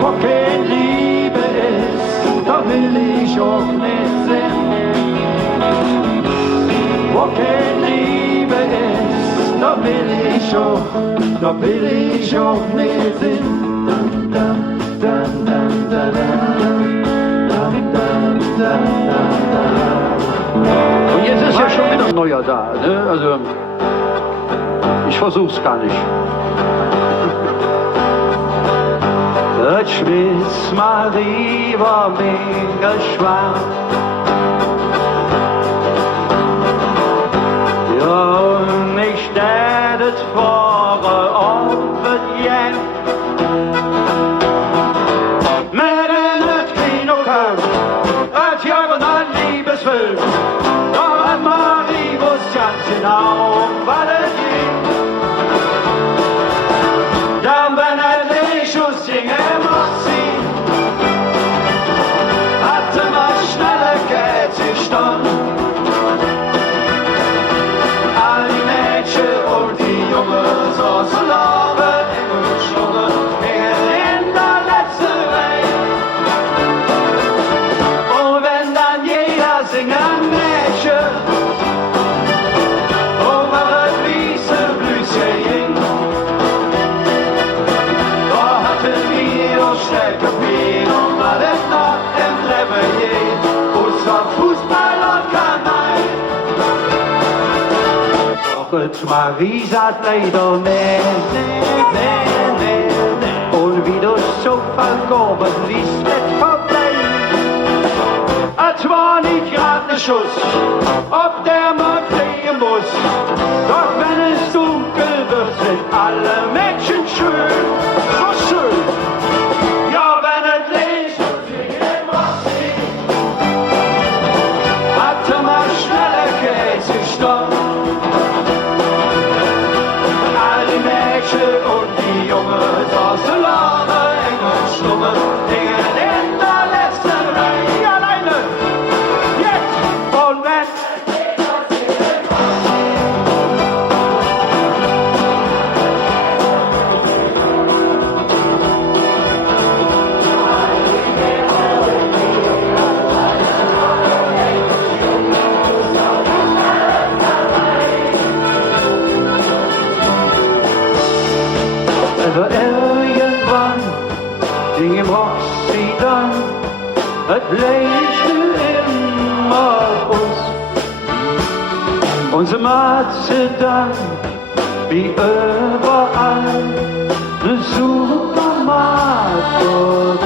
Wo keine Liebe ist, da will ich auch nicht sein. Wo keine Liebe ist, da will ich auch nicht sein. Dum, dum, dum, dum, dum, dum, dum, dum, dum. Und jetzt ist ja schon wieder ein neuer da, ne? Also, ich versuch's gar nicht. Schmiss Marie war mega schwach. Ja, und ich stellt vor offen jen. Mit in het Kino kam, als Jürgen ein Liebesfilm. Doch an Marie wusste ganz genau, was es ging. Dann wenn nicht aus singen muss sie, hatte mal schneller geht sie stand. All die Mädchen und die Jungen saßen lange im Schlange, hingen in der letzten Reihe. Und wenn dann jeder singen Mädchen, over het wiese Blütchen ging, da hatten wir uns schnell kapiert und war das noch im Leben je. Uns war Fußball und Kanal. Doch jetzt Marie sagt leider nee. Und wie das so vergoben ließ mit vorbei. Es war nicht grad ne Schuss, ob der man kriegen muss. Doch wenn es dunkel wird, sind alle Mädchen schön, so schön. Ja, wenn es Licht und singen muss sie, hatte man schneller Käse gestanden. All die Mädchen und die Jungen saßen lange eng und stumme, hingen in der letzten Reihe alleine. Jetzt und wenn also irgendwann ging im Roxy dann, es lächelte immer uns. Unsere Matze dann, wie überall, ne Supermarkt dort.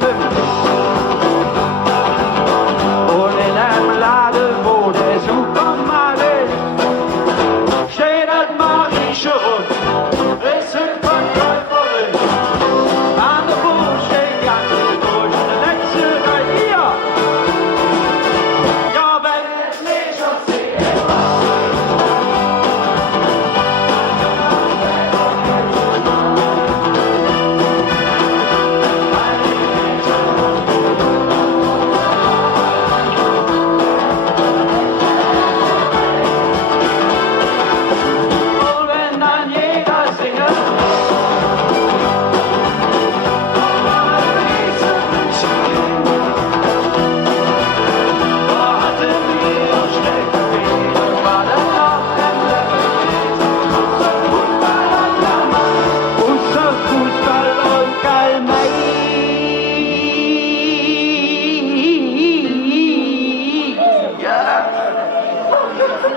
nimmt. Und in einem Laden, wo der Supermarkt ist, steht das Marische und ist ein Verkäuferin. An der Busch steht ganz durch die letzte hier. Ja, wenn es nicht schon sieht. Und wenn ein Jäger singt,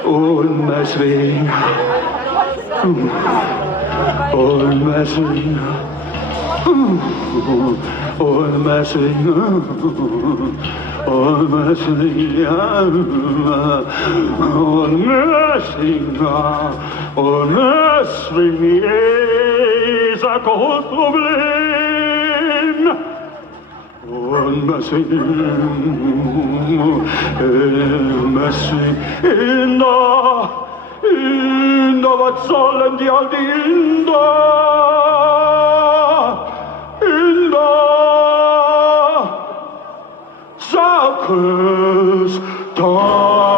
und deswegen, und deswegen, und deswegen, und deswegen, und deswegen ist ein großes Problem. Und Inder, was sollen die all die Inder, sag es dein.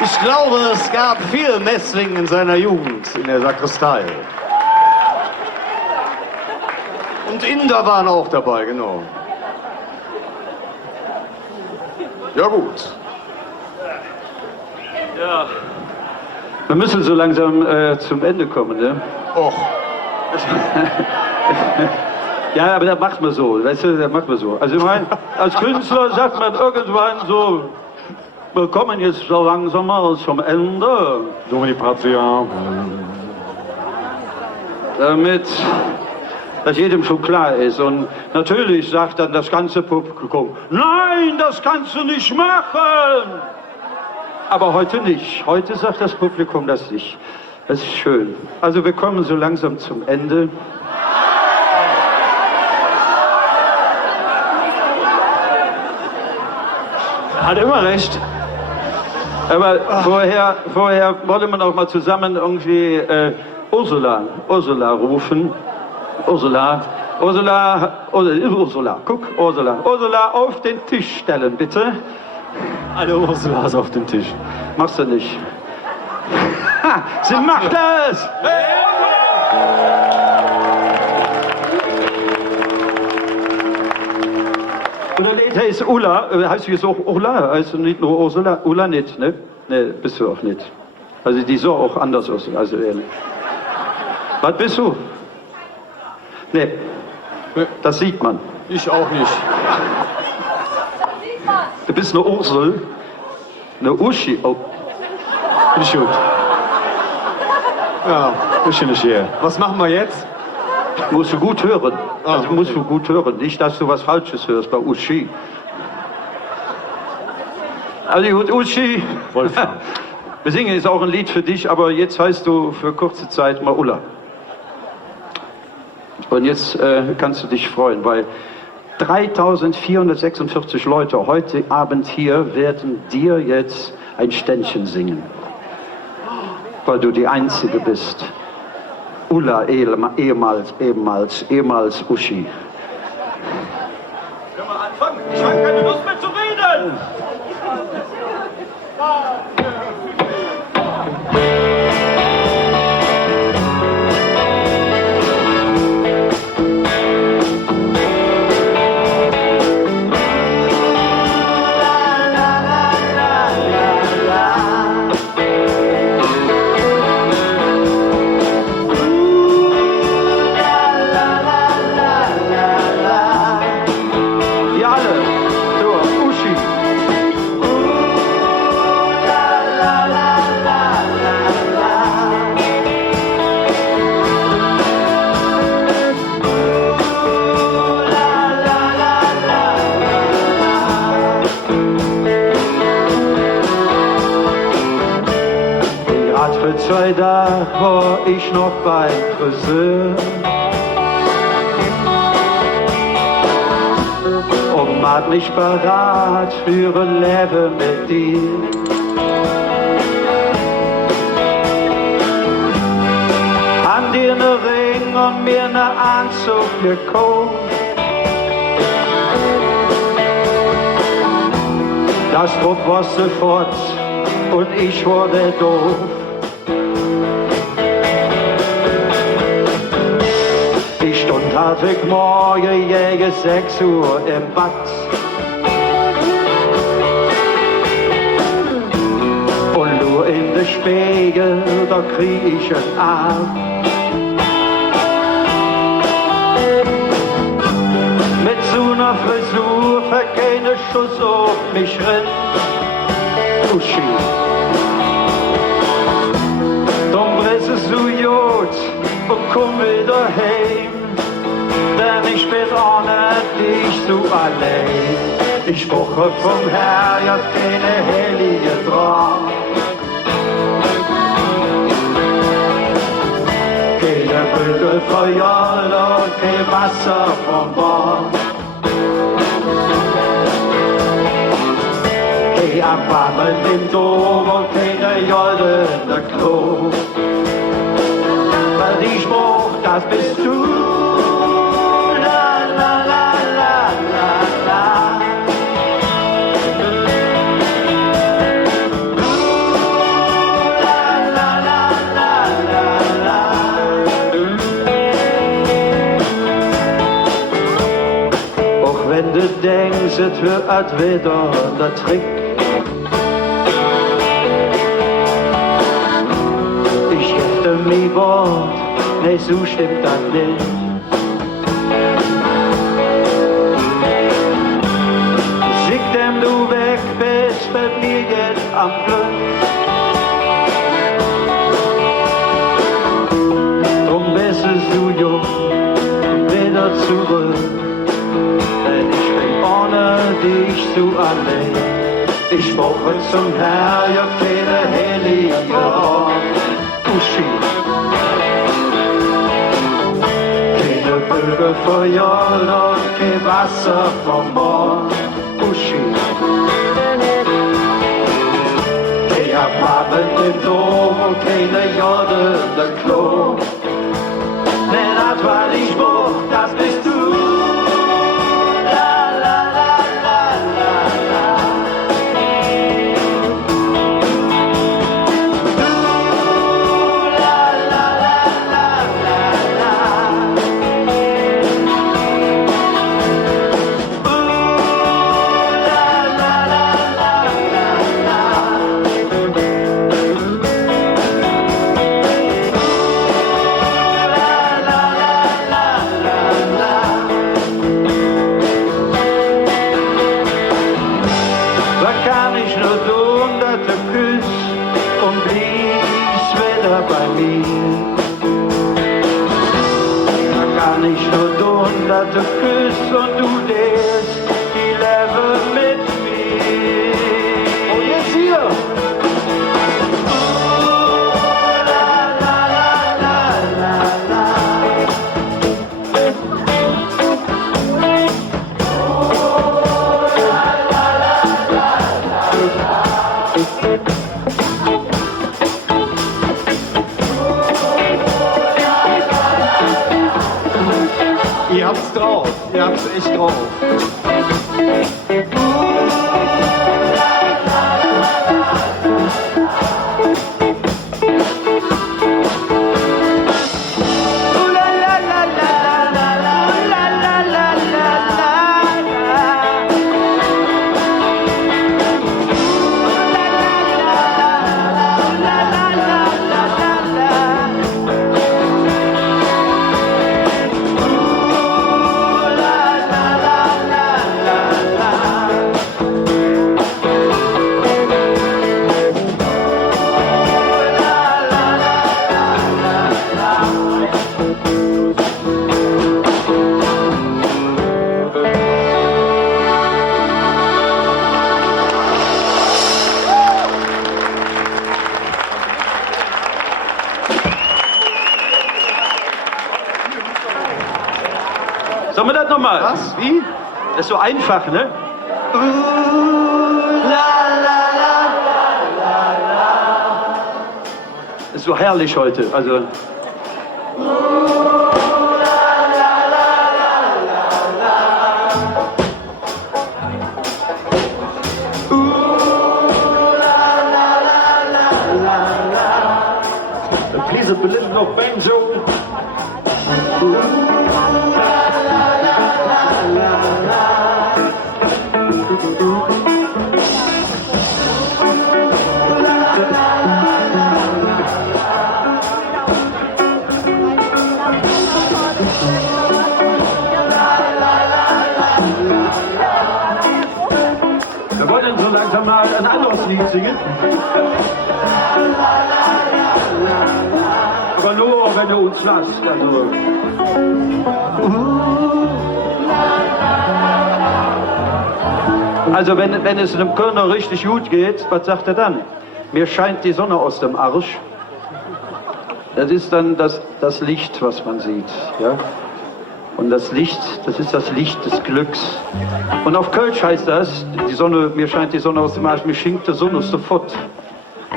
Ich glaube, es gab viel Messling in seiner Jugend in der Sakristei. Und Inder waren auch dabei, genau. Ja gut. Ja. Wir müssen so langsam zum Ende kommen, ne? Och. Ja, aber das macht man so, weißt du, das macht man so. Also ich meine, als Künstler sagt man irgendwann so, wir kommen jetzt so langsam mal zum Ende. Domini Patria. Damit das jedem schon klar ist. Und natürlich sagt dann das ganze Publikum, nein, das kannst du nicht machen. Aber heute nicht. Heute sagt das Publikum das nicht. Das ist schön. Also wir kommen so langsam zum Ende. Hat immer recht. Aber vorher wollte man auch mal zusammen irgendwie Ursula rufen. Ursula, guck, Ursula auf den Tisch stellen, bitte. Alle Ursulas auf den Tisch. Machst du nicht. Ha, sie macht es! Oder nee, der ist Ulla, heißt du jetzt auch Ulla? Heißt du nicht nur Ursula? Ulla nicht, ne? Ne, bist du auch nicht. Also die sah auch anders aus, also ehrlich. Was bist du? Ne, das sieht man. Ich auch nicht. Du bist eine Ursel, eine Uschi. Oh. Bin ich gut. Ja, ist nicht hier. Was machen wir jetzt? Musst du gut hören. Also okay. musst du gut hören. Nicht, dass du was Falsches hörst bei Uschi. Also gut, Uschi. Wolfgang. Wir singen jetzt auch ein Lied für dich, aber jetzt heißt du für kurze Zeit mal Ulla. Und jetzt kannst du dich freuen, weil 3446 Leute heute Abend hier werden dir jetzt ein Ständchen singen. Weil du die Einzige bist. Ulla, ehemals Uschi. Können wir anfangen? Ich habe keine Lust mehr zu reden! 2 Tage war ich noch beim Friseur. Und macht mich parat für ein Leben mit dir. Han dir ne Ring und mir ne Anzug gekauft. Das Druck war sofort und ich wurde doof. Ich stund häufig morgen gegen 6 Uhr im Bad. Und nur in den Spiegel, da krieg ich einen Arm. Mit so einer Frisur vergehen ein Schuss auf mich rein. Uschi. Drum riss es so gut und komm wieder heim. Denn ich bin ohne dich so allein. Ich brauche vom Herr ja keine heilige Traum. Keine Bügel Feuer und kein Wasser vom Bord. Kein Abwärmen im Dom und keine Jolde in der Klo. Weil ich brauch, das bist du. Wenn du denkst, es wird wieder der Trick. Ich hätte mir Wort, ne, so stimmt das nicht. Sieg dem du weg bist, bei mir jetzt am Glück. Drum bist du so jung, wieder zurück. Denn ich bin ohne dich so allein. Ich brauche zum Herr ja keine heilige Uschi. Keine Bögen Feuer und kein Wasser vom Mond. Uschi. Kein Abwärmen im Dom und keine Jode in der Klo. Denn das, was ich brauch, das bist du. Dass du küsst und du lässt die Leben mit mir. Und jetzt hier! Ihr habt's drauf, ihr habt's echt drauf. Das ist so einfach, ne? Das ist so herrlich heute. Also. Please, a little no banjo. Wir wollen so langsam mal ein anderes Lied singen. Aber nur, wenn du uns lasst. Also wenn es einem Kölner richtig gut geht, was sagt er dann? Mir scheint die Sonne aus dem Arsch. Das ist dann das Licht, was man sieht. Ja? Und das Licht, das ist das Licht des Glücks. Und auf Kölsch heißt das, die Sonne, mir scheint die Sonne aus dem Arsch, mir schinkt die Sonne sofort.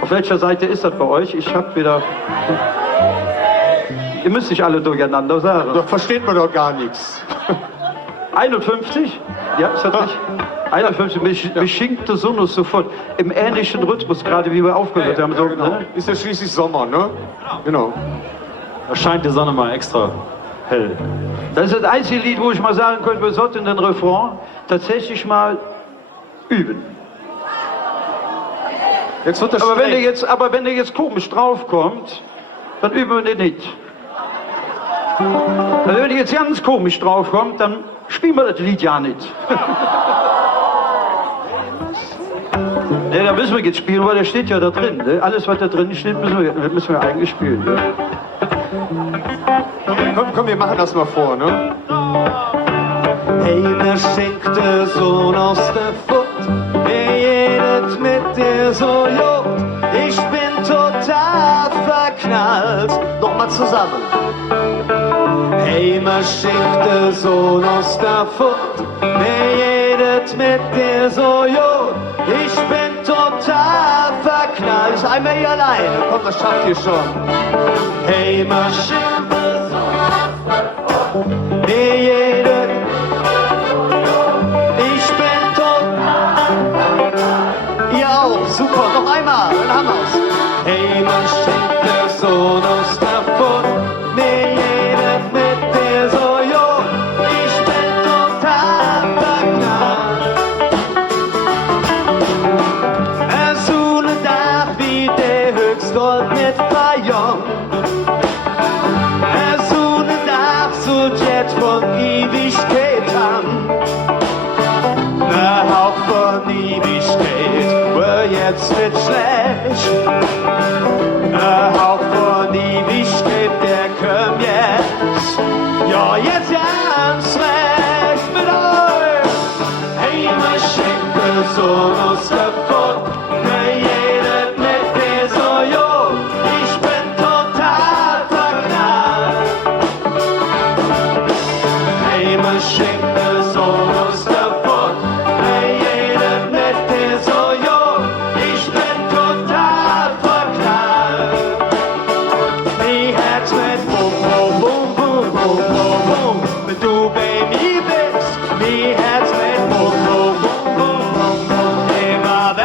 Auf welcher Seite ist das bei euch? Ich hab wieder... Ihr müsst sich alle durcheinander sagen. Da versteht man doch gar nichts. 51? Ja, ist das nicht? 51, mich schinkt die Sonne sofort. Im ähnlichen Rhythmus, gerade wie wir aufgehört haben. So, Genau. ne? Ist ja schließlich Sommer, ne? Genau. Da scheint die Sonne mal extra hell. Das ist das einzige Lied, wo ich mal sagen könnte, wir sollten den Refrain tatsächlich mal üben. Jetzt wird das Aber schlecht. wenn der jetzt komisch draufkommt, dann üben wir den nicht. Also wenn der jetzt ganz komisch draufkommt, dann spielen wir das Lied ja nicht. Ne, da müssen wir jetzt spielen, weil der steht ja da drin. Ne? Alles, was da drin steht, müssen wir eigentlich spielen. Ne? Komm, wir machen das mal vor, ne? Hey, mir schenkt der Sohn aus der Futt, mir jedet mit dir so jod. Ich bin total verknallt. Nochmal zusammen. Hey, mir schenkt der Sohn aus der Futt, mir jedet mit dir so jod. Ich bin total verknallt. Ist einmal hier alleine. Komm, das schafft ihr schon. Hey, mir schenkt der Sohn aus der Futt, mir jedet. Ich bin total. Ihr auch, super, noch einmal, dann haben wir's. Hey, man schenkt der Sohn aus der Futt, mir jedet mit dir so jung. Ich bin total verknallt. So ne Dach wie der Höchstgold mit Bayern. So ne Dach so Jet von Ewigkeit an. Der Hauch von Ewigkeit war jetzt nicht schlecht. Der Hauch von Ewigkeit, der kommt jetzt. Ja, jetzt ganz recht mit euch. Hey, man schenkt der Sohn aus der Futt, mir jedet mit dir so jung. Ich bin total verknallt. Hey, man schenkt der Sohn aus der Futt, mir jedet mit dir so jung. Ich bin total verknallt. Die Herz mit Bum, Bum, Bum, Bum, Bum, Bum, Bum. Wenn du bei mir bist, die Herz mit Bum, Bum, Bum, Bum, Bum, Bum. Immer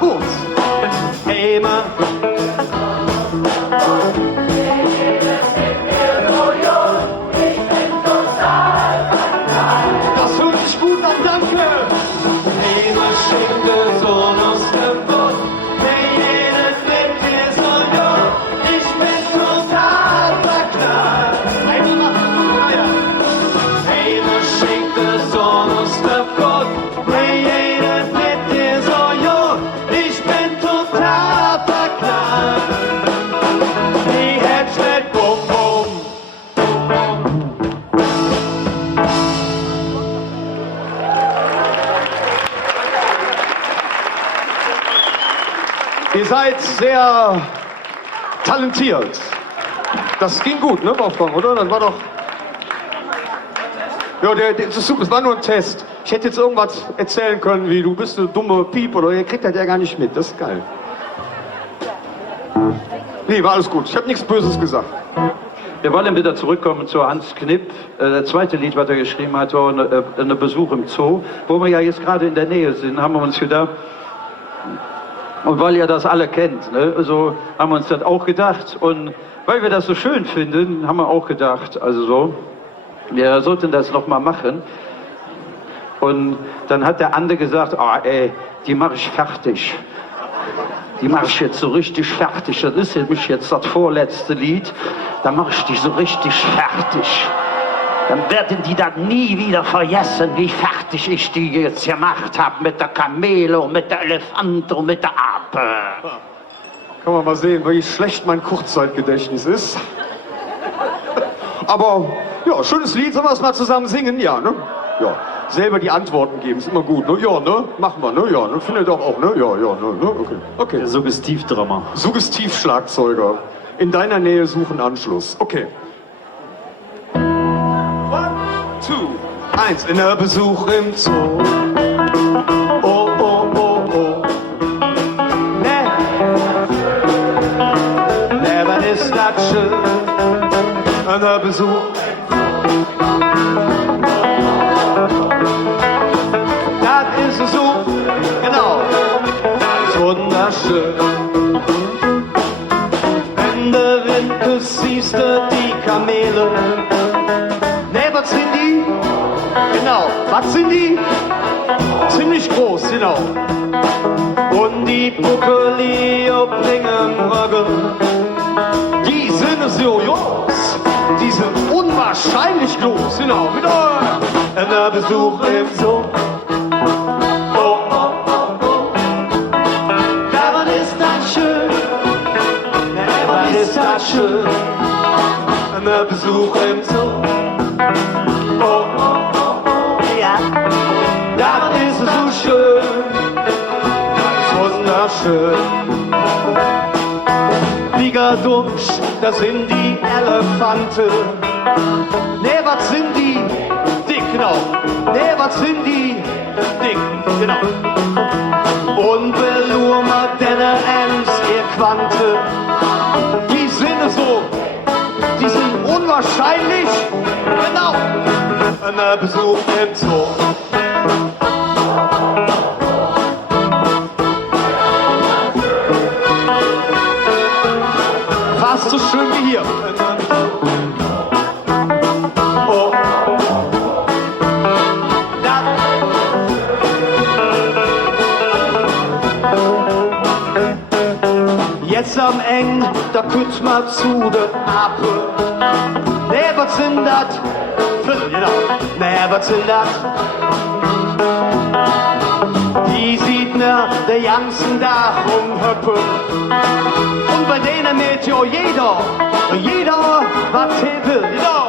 gut. Immer. Das hört sich gut an, danke. Immer schickte so lustig Gott, wenn jedes mit mir so jung, ich bin total verknallt. Immer schickte so lustig Gott, wenn jedes mit mir so jung, ich bin total verknallt. Die Headset, bum, bum. Ihr seid sehr talentiert. Das ging gut, ne, Wolfgang, oder? Das war doch... Ja, das ist super, es war nur ein Test. Ich hätte jetzt irgendwas erzählen können, wie du bist eine dumme Piep oder ihr kriegt das ja gar nicht mit. Das ist geil. Nee, war alles gut. Ich habe nichts Böses gesagt. Wir wollen wieder zurückkommen zu Hans Knipp. Das zweite Lied, was er geschrieben hat, war ein Besuch im Zoo. Wo wir ja jetzt gerade in der Nähe sind, haben wir uns gedacht, und weil ihr das alle kennt, ne, so haben wir uns das auch gedacht. Und weil wir das so schön finden, haben wir auch gedacht, also so, wir sollten das noch mal machen. Und dann hat der andere gesagt, die mache ich fertig. Die mache ich jetzt so richtig fertig. Das ist nämlich jetzt das vorletzte Lied. Da mache ich die so richtig fertig. Dann werden die das nie wieder vergessen, wie fertig ich die jetzt gemacht habe. Mit der Kamele und mit der Elefant und mit der Ape. Kann man mal sehen, wie schlecht mein Kurzzeitgedächtnis ist. Aber, ja, schönes Lied. Sollen wir es mal zusammen singen? Ja, ne? Ja. Selber die Antworten geben, ist immer gut, ne? Ja, ne? Machen wir, ne? Ja, ne? Findet doch auch, ne? Ja, ja, ne? Okay. Okay. Der Suggestivdrama. Suggestivschlagzeuger. In deiner Nähe suchen Anschluss. Okay. 1, 2, 1. In der Besuch im Zoo. Oh, oh, oh, oh. Never ist das schön. In der Besuch. Das ist so, genau. Das ist wunderschön. Wenn der Wind küsst, siehst du die Kamele. Nee, was sind die? Genau, was sind die? Ziemlich groß, genau. Und die Buckeli bringen Rögel. Die sind so groß, die sind unwahrscheinlich groß, genau. Mit einem Besuch im Zoo. Oh, oh, oh, oh. Daran ist das schön, daran ist das schön. Ein Besuch im Zoo. Oh, oh, oh, oh, ja. Daran ist es so schön, das ist wunderschön. Fliegerdusch, das sind die Elefanten. Nee, was sind die? Dick, genau. Nee, was sind die? Dick, genau. Und Belurma, deine Ems, ihr Quante. Die sind so, die sind unwahrscheinlich. Genau. Ein Besuch im Zoo. Fast so schön wie hier. Oh. Jetzt am Ende, da guckt man zu der Ape. Nee, was sind das? Viertel, genau. Nee, was sind das? Die sieht mir den ganzen Tag rumhüppen. Und bei denen mäht ja jeder, was er will, genau.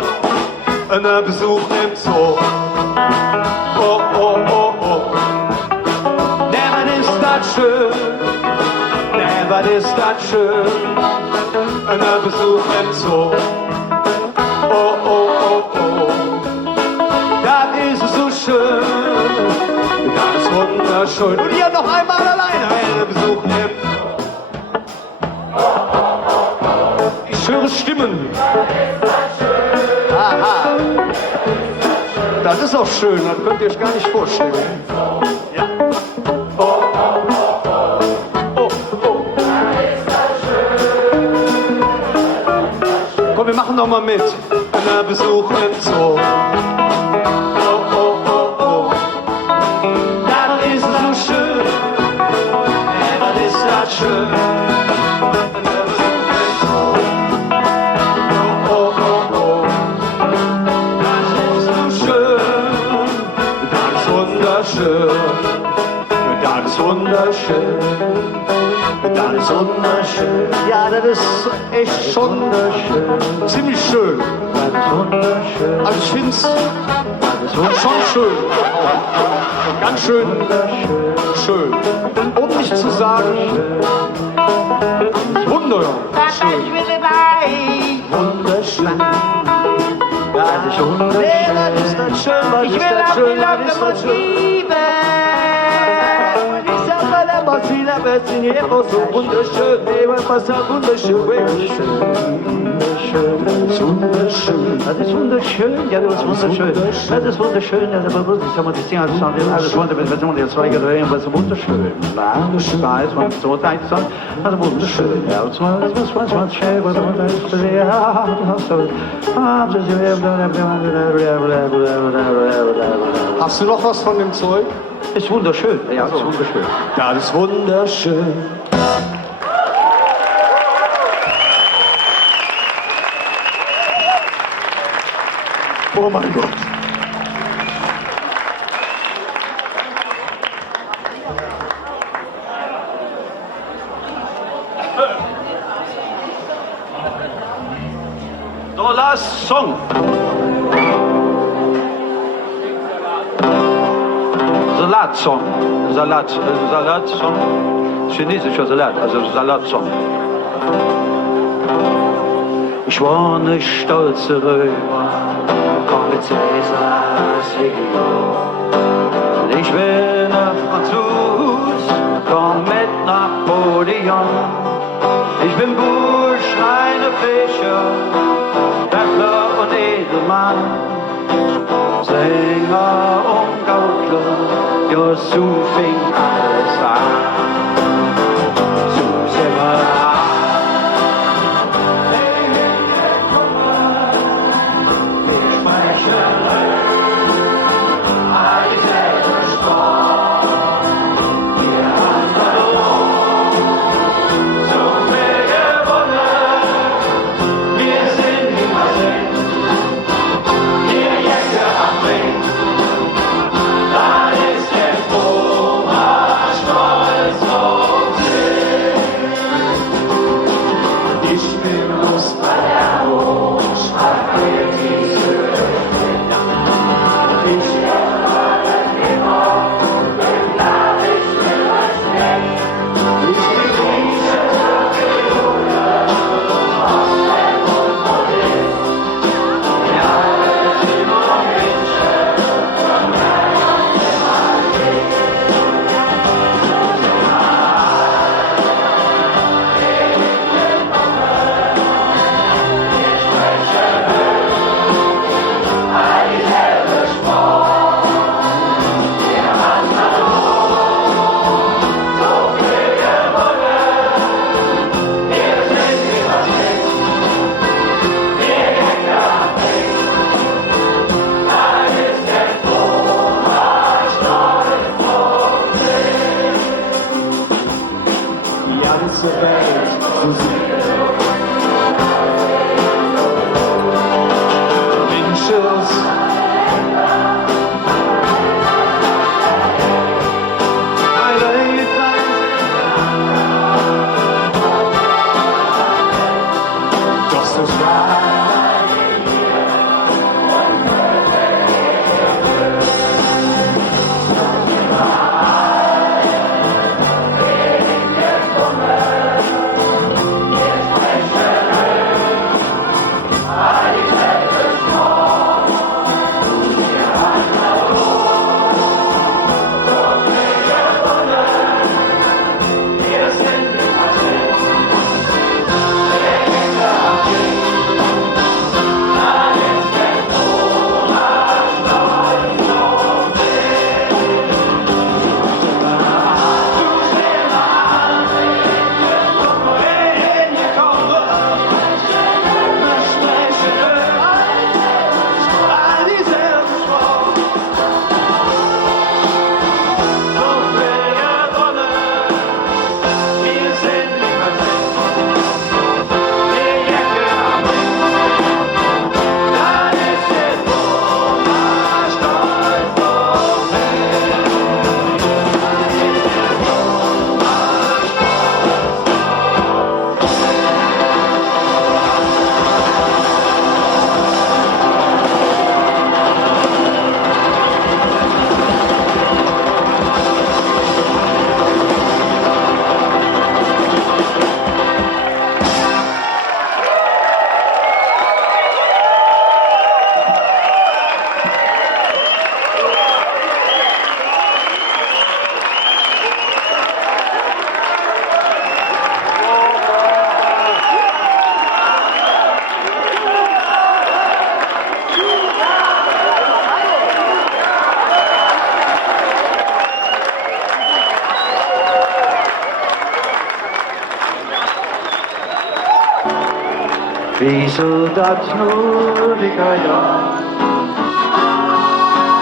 Ein Besuch im Zoo. Oh, oh, oh, oh. Nee, was ist das schön? Nee, was ist das schön? Ein Besuch im Zoo. Oh, oh, oh, oh. Das ist so schön. Das ist wunderschön. Und hier noch einmal alleine. Ein Besuch im Ich höre Stimmen. Aha. Das ist auch schön, das könnt ihr euch gar nicht vorstellen. Ja. Oh, oh, oh, oh. mit einem Besuch im Zoo. Oh, oh, oh, oh. Das ist so schön. Das ist das schön. Ein Besuch im Zoo. Oh, oh, oh, oh. Das ist so schön. Das ist wunderschön. Das ist wunderschön. Das ist wunderschön. Ja, das ist echt schon wunderschön. Ziemlich schön. Das ist wunderschön. Also ich finde es schon schön. Ganz schön schön. Um nicht zu sagen, wunderschön. Wunderschön. Das ist wunderschön. Was ist das schön? Was ist das schön? Was ist das schön? So wunderschön, wunderschön, wunderschön, das ist wunderschön, ja, das ist wunderschön, das ist wunderschön, ja, aber ich sag mal, das Ding, alles wunderschön, jetzt zwei Gedrehen, was wunderschön, wunderschön, was so dein Song, also wunderschön, ja, was schön, was Hast du noch was von dem Zeug? Ist wunderschön, ja, ist wunderschön. Das ist wunderschön. Oh mein Gott. So, last song. Salatsong. Salatsong. Chinesischer Salat, also Salatsong. Ich war eine stolze Römer, komm mit Cäsars Legion. Und ich bin ein Franzos, komm mit Napoleon. Ich bin Bursch, Schreiner, Fischer, Bettler und Edelmann, Sänger und Gaukler, ja, so fing alles an. So sind wir an. Wie soll das nur die Geier?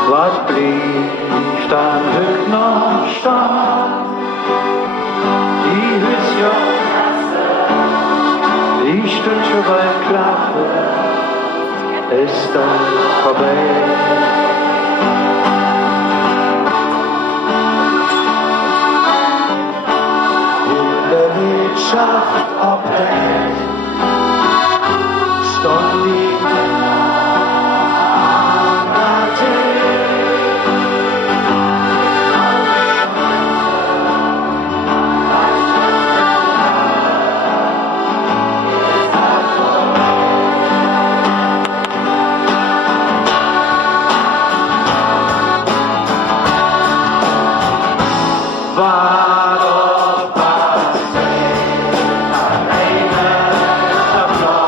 Was blieb dann heute noch stehen? Die Hüsse, die stund schon beim Klappen, ist dann vorbei. Wirtschaft auf der Welt stand die Männer an der Tür. War doch passiert, alleine ist er blau.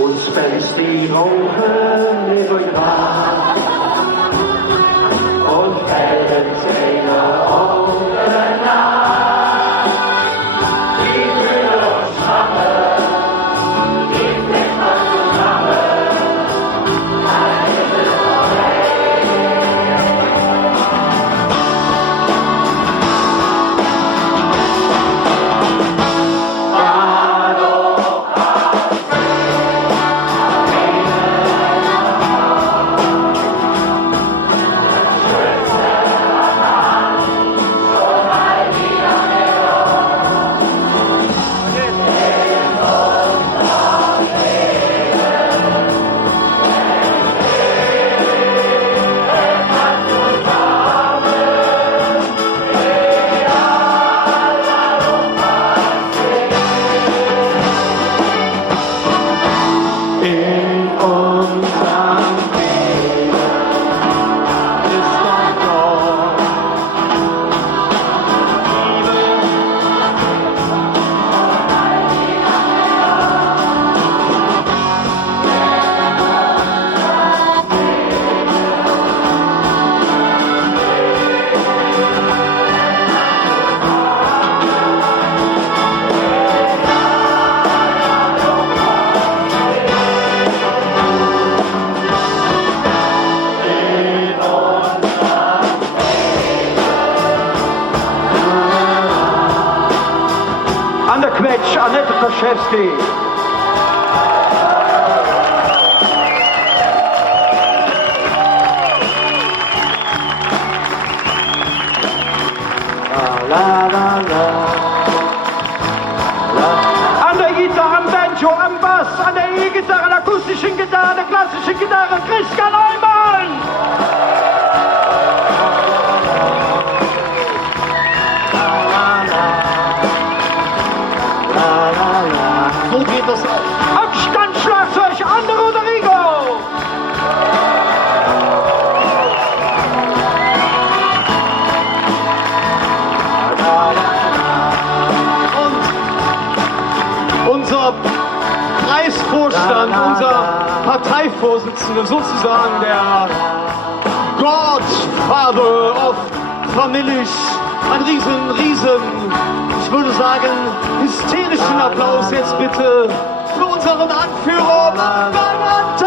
Uns fällt die Woche über Jahr und hellen Zähne Augen nach. Die Mühe und Schramme, die bringt man zusammen, in unserem Leben ist doch Gott. An der Quetsch, Annette Koschewski. An der Gitarre, am Banjo, am Bass, an der E-Gitarre, an der akustischen Gitarre, an der klassischen Gitarre, Christian Neumann. So geht das auch. Am Standschlagzeug, Ander Rodrigo. Und unser Preisvorstand, unser Parteivorsitzende, sozusagen der Godfather of Familisch, ein riesen, ich würde sagen, hysterischen Applaus jetzt bitte für unseren Anführer Bernhard.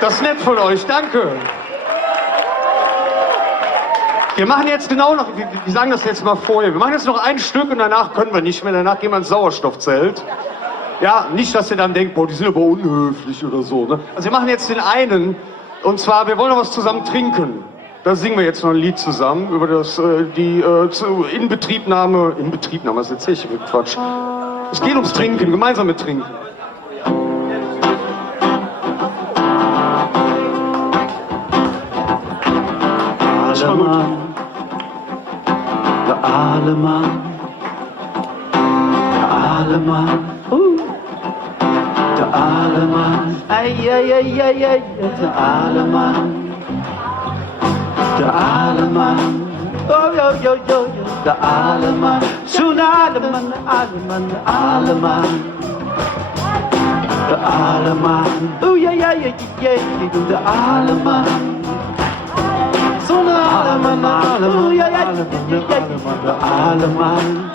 Das ist nett von euch, danke. Wir machen jetzt genau noch, wir sagen das jetzt mal vorher, wir machen jetzt noch ein Stück und danach können wir nicht mehr, danach gehen wir ins Sauerstoffzelt. Ja, nicht, dass ihr dann denkt, boah, die sind aber unhöflich oder so. Ne? Also wir machen jetzt den einen, und zwar, wir wollen noch was zusammen trinken. Da singen wir jetzt noch ein Lied zusammen über das, Inbetriebnahme, was erzähl ich für Quatsch? Es geht ums Trinken, gemeinsame Trinken. Der Alemann, der Alemann, der Alemann, der Alemann, der Alemann, der Alemann, schon Alemann, Alemann, Alemann, der Alemann, der Alemann. So ein Alemann,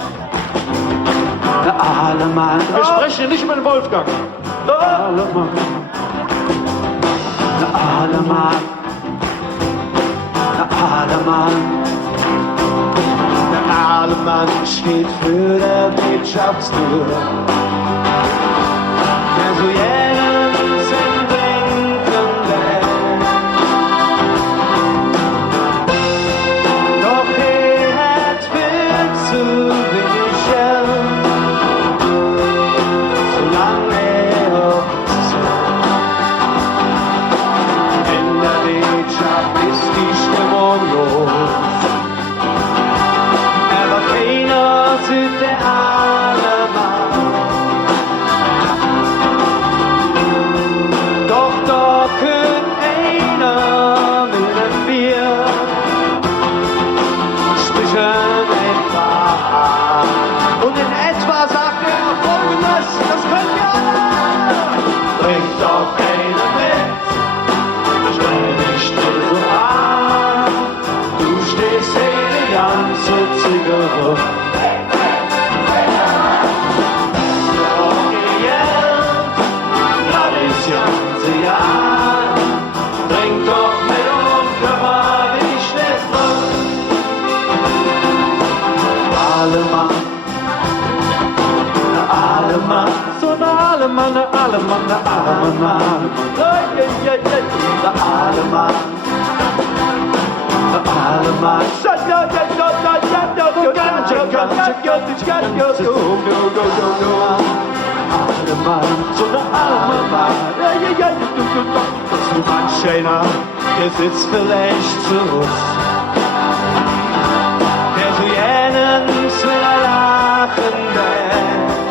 der Alemann. Wir sprechen nicht über den Wolfgang. Der Alemann, der Alemann, der Alemann. Der Alemann steht für der Wirtschaftstour. Der so jeden zum Trinken lädt. Doch er hat viel zu wenig Geld, solange er auch in der Wirtschaft ist die Stimmung los. Aber keiner sieht der Alemann. Doch da könnte einer mit einem Bier sprechen etwa an. Und in etwa sagt er Folgendes, das können wir alle. Trink doch keiner mit, stell dich still so an. Du stehst hier die ganze Zigarre. Trink doch mit und kümmere dich nicht drum. Alemann, der Alemann, so ein Alemann, der Alemann, der Alemann, der Alemann, der Alemann. Alemann, so ein Alemann, So manch einer, der sitzt vielleicht zu Lust. Der so jenen zu lachen lässt.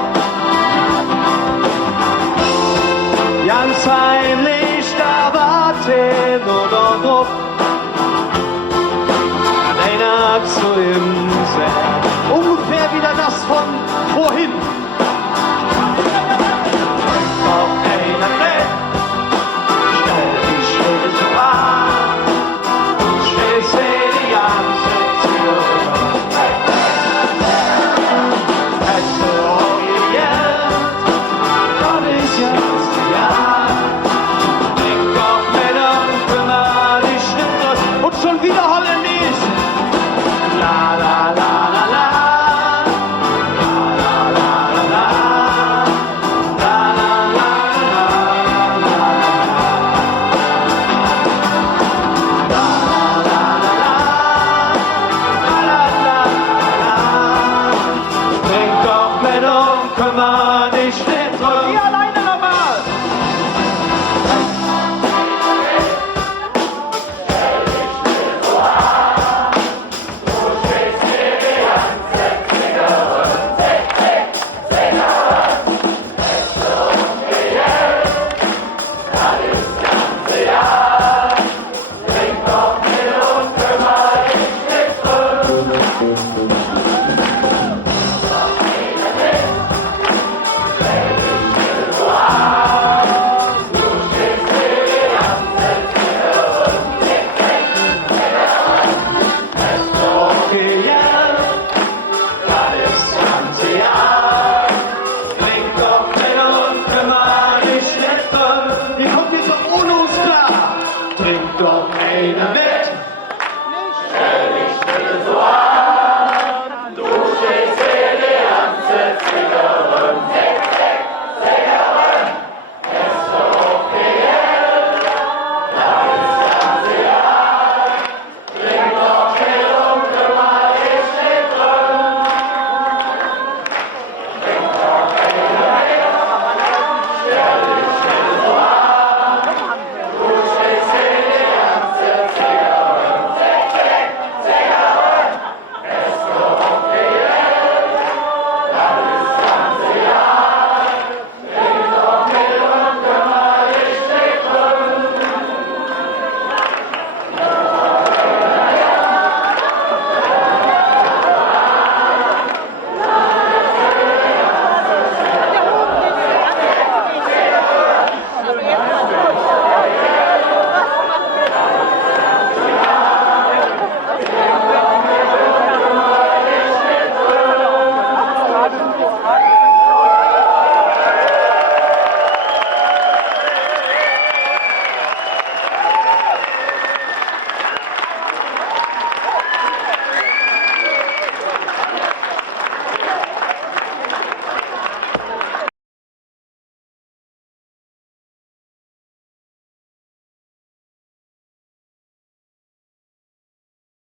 Ganz heimlich da warten oder drauf. Kann einer zu ihm sagt, Ungefähr wieder das von vorhin. auch einer nicht. Stell dich still so an. Stehst die ganze Tür. Hast du auch gelernt? Gott ist jetzt Jahr. Trink doch mit und kümmere dich nicht drum. Und schon wieder Holländisch. La la la la la. La la la la la. La la la la la. La la la la. La la la la. Trink doch mit und kümmere dich nicht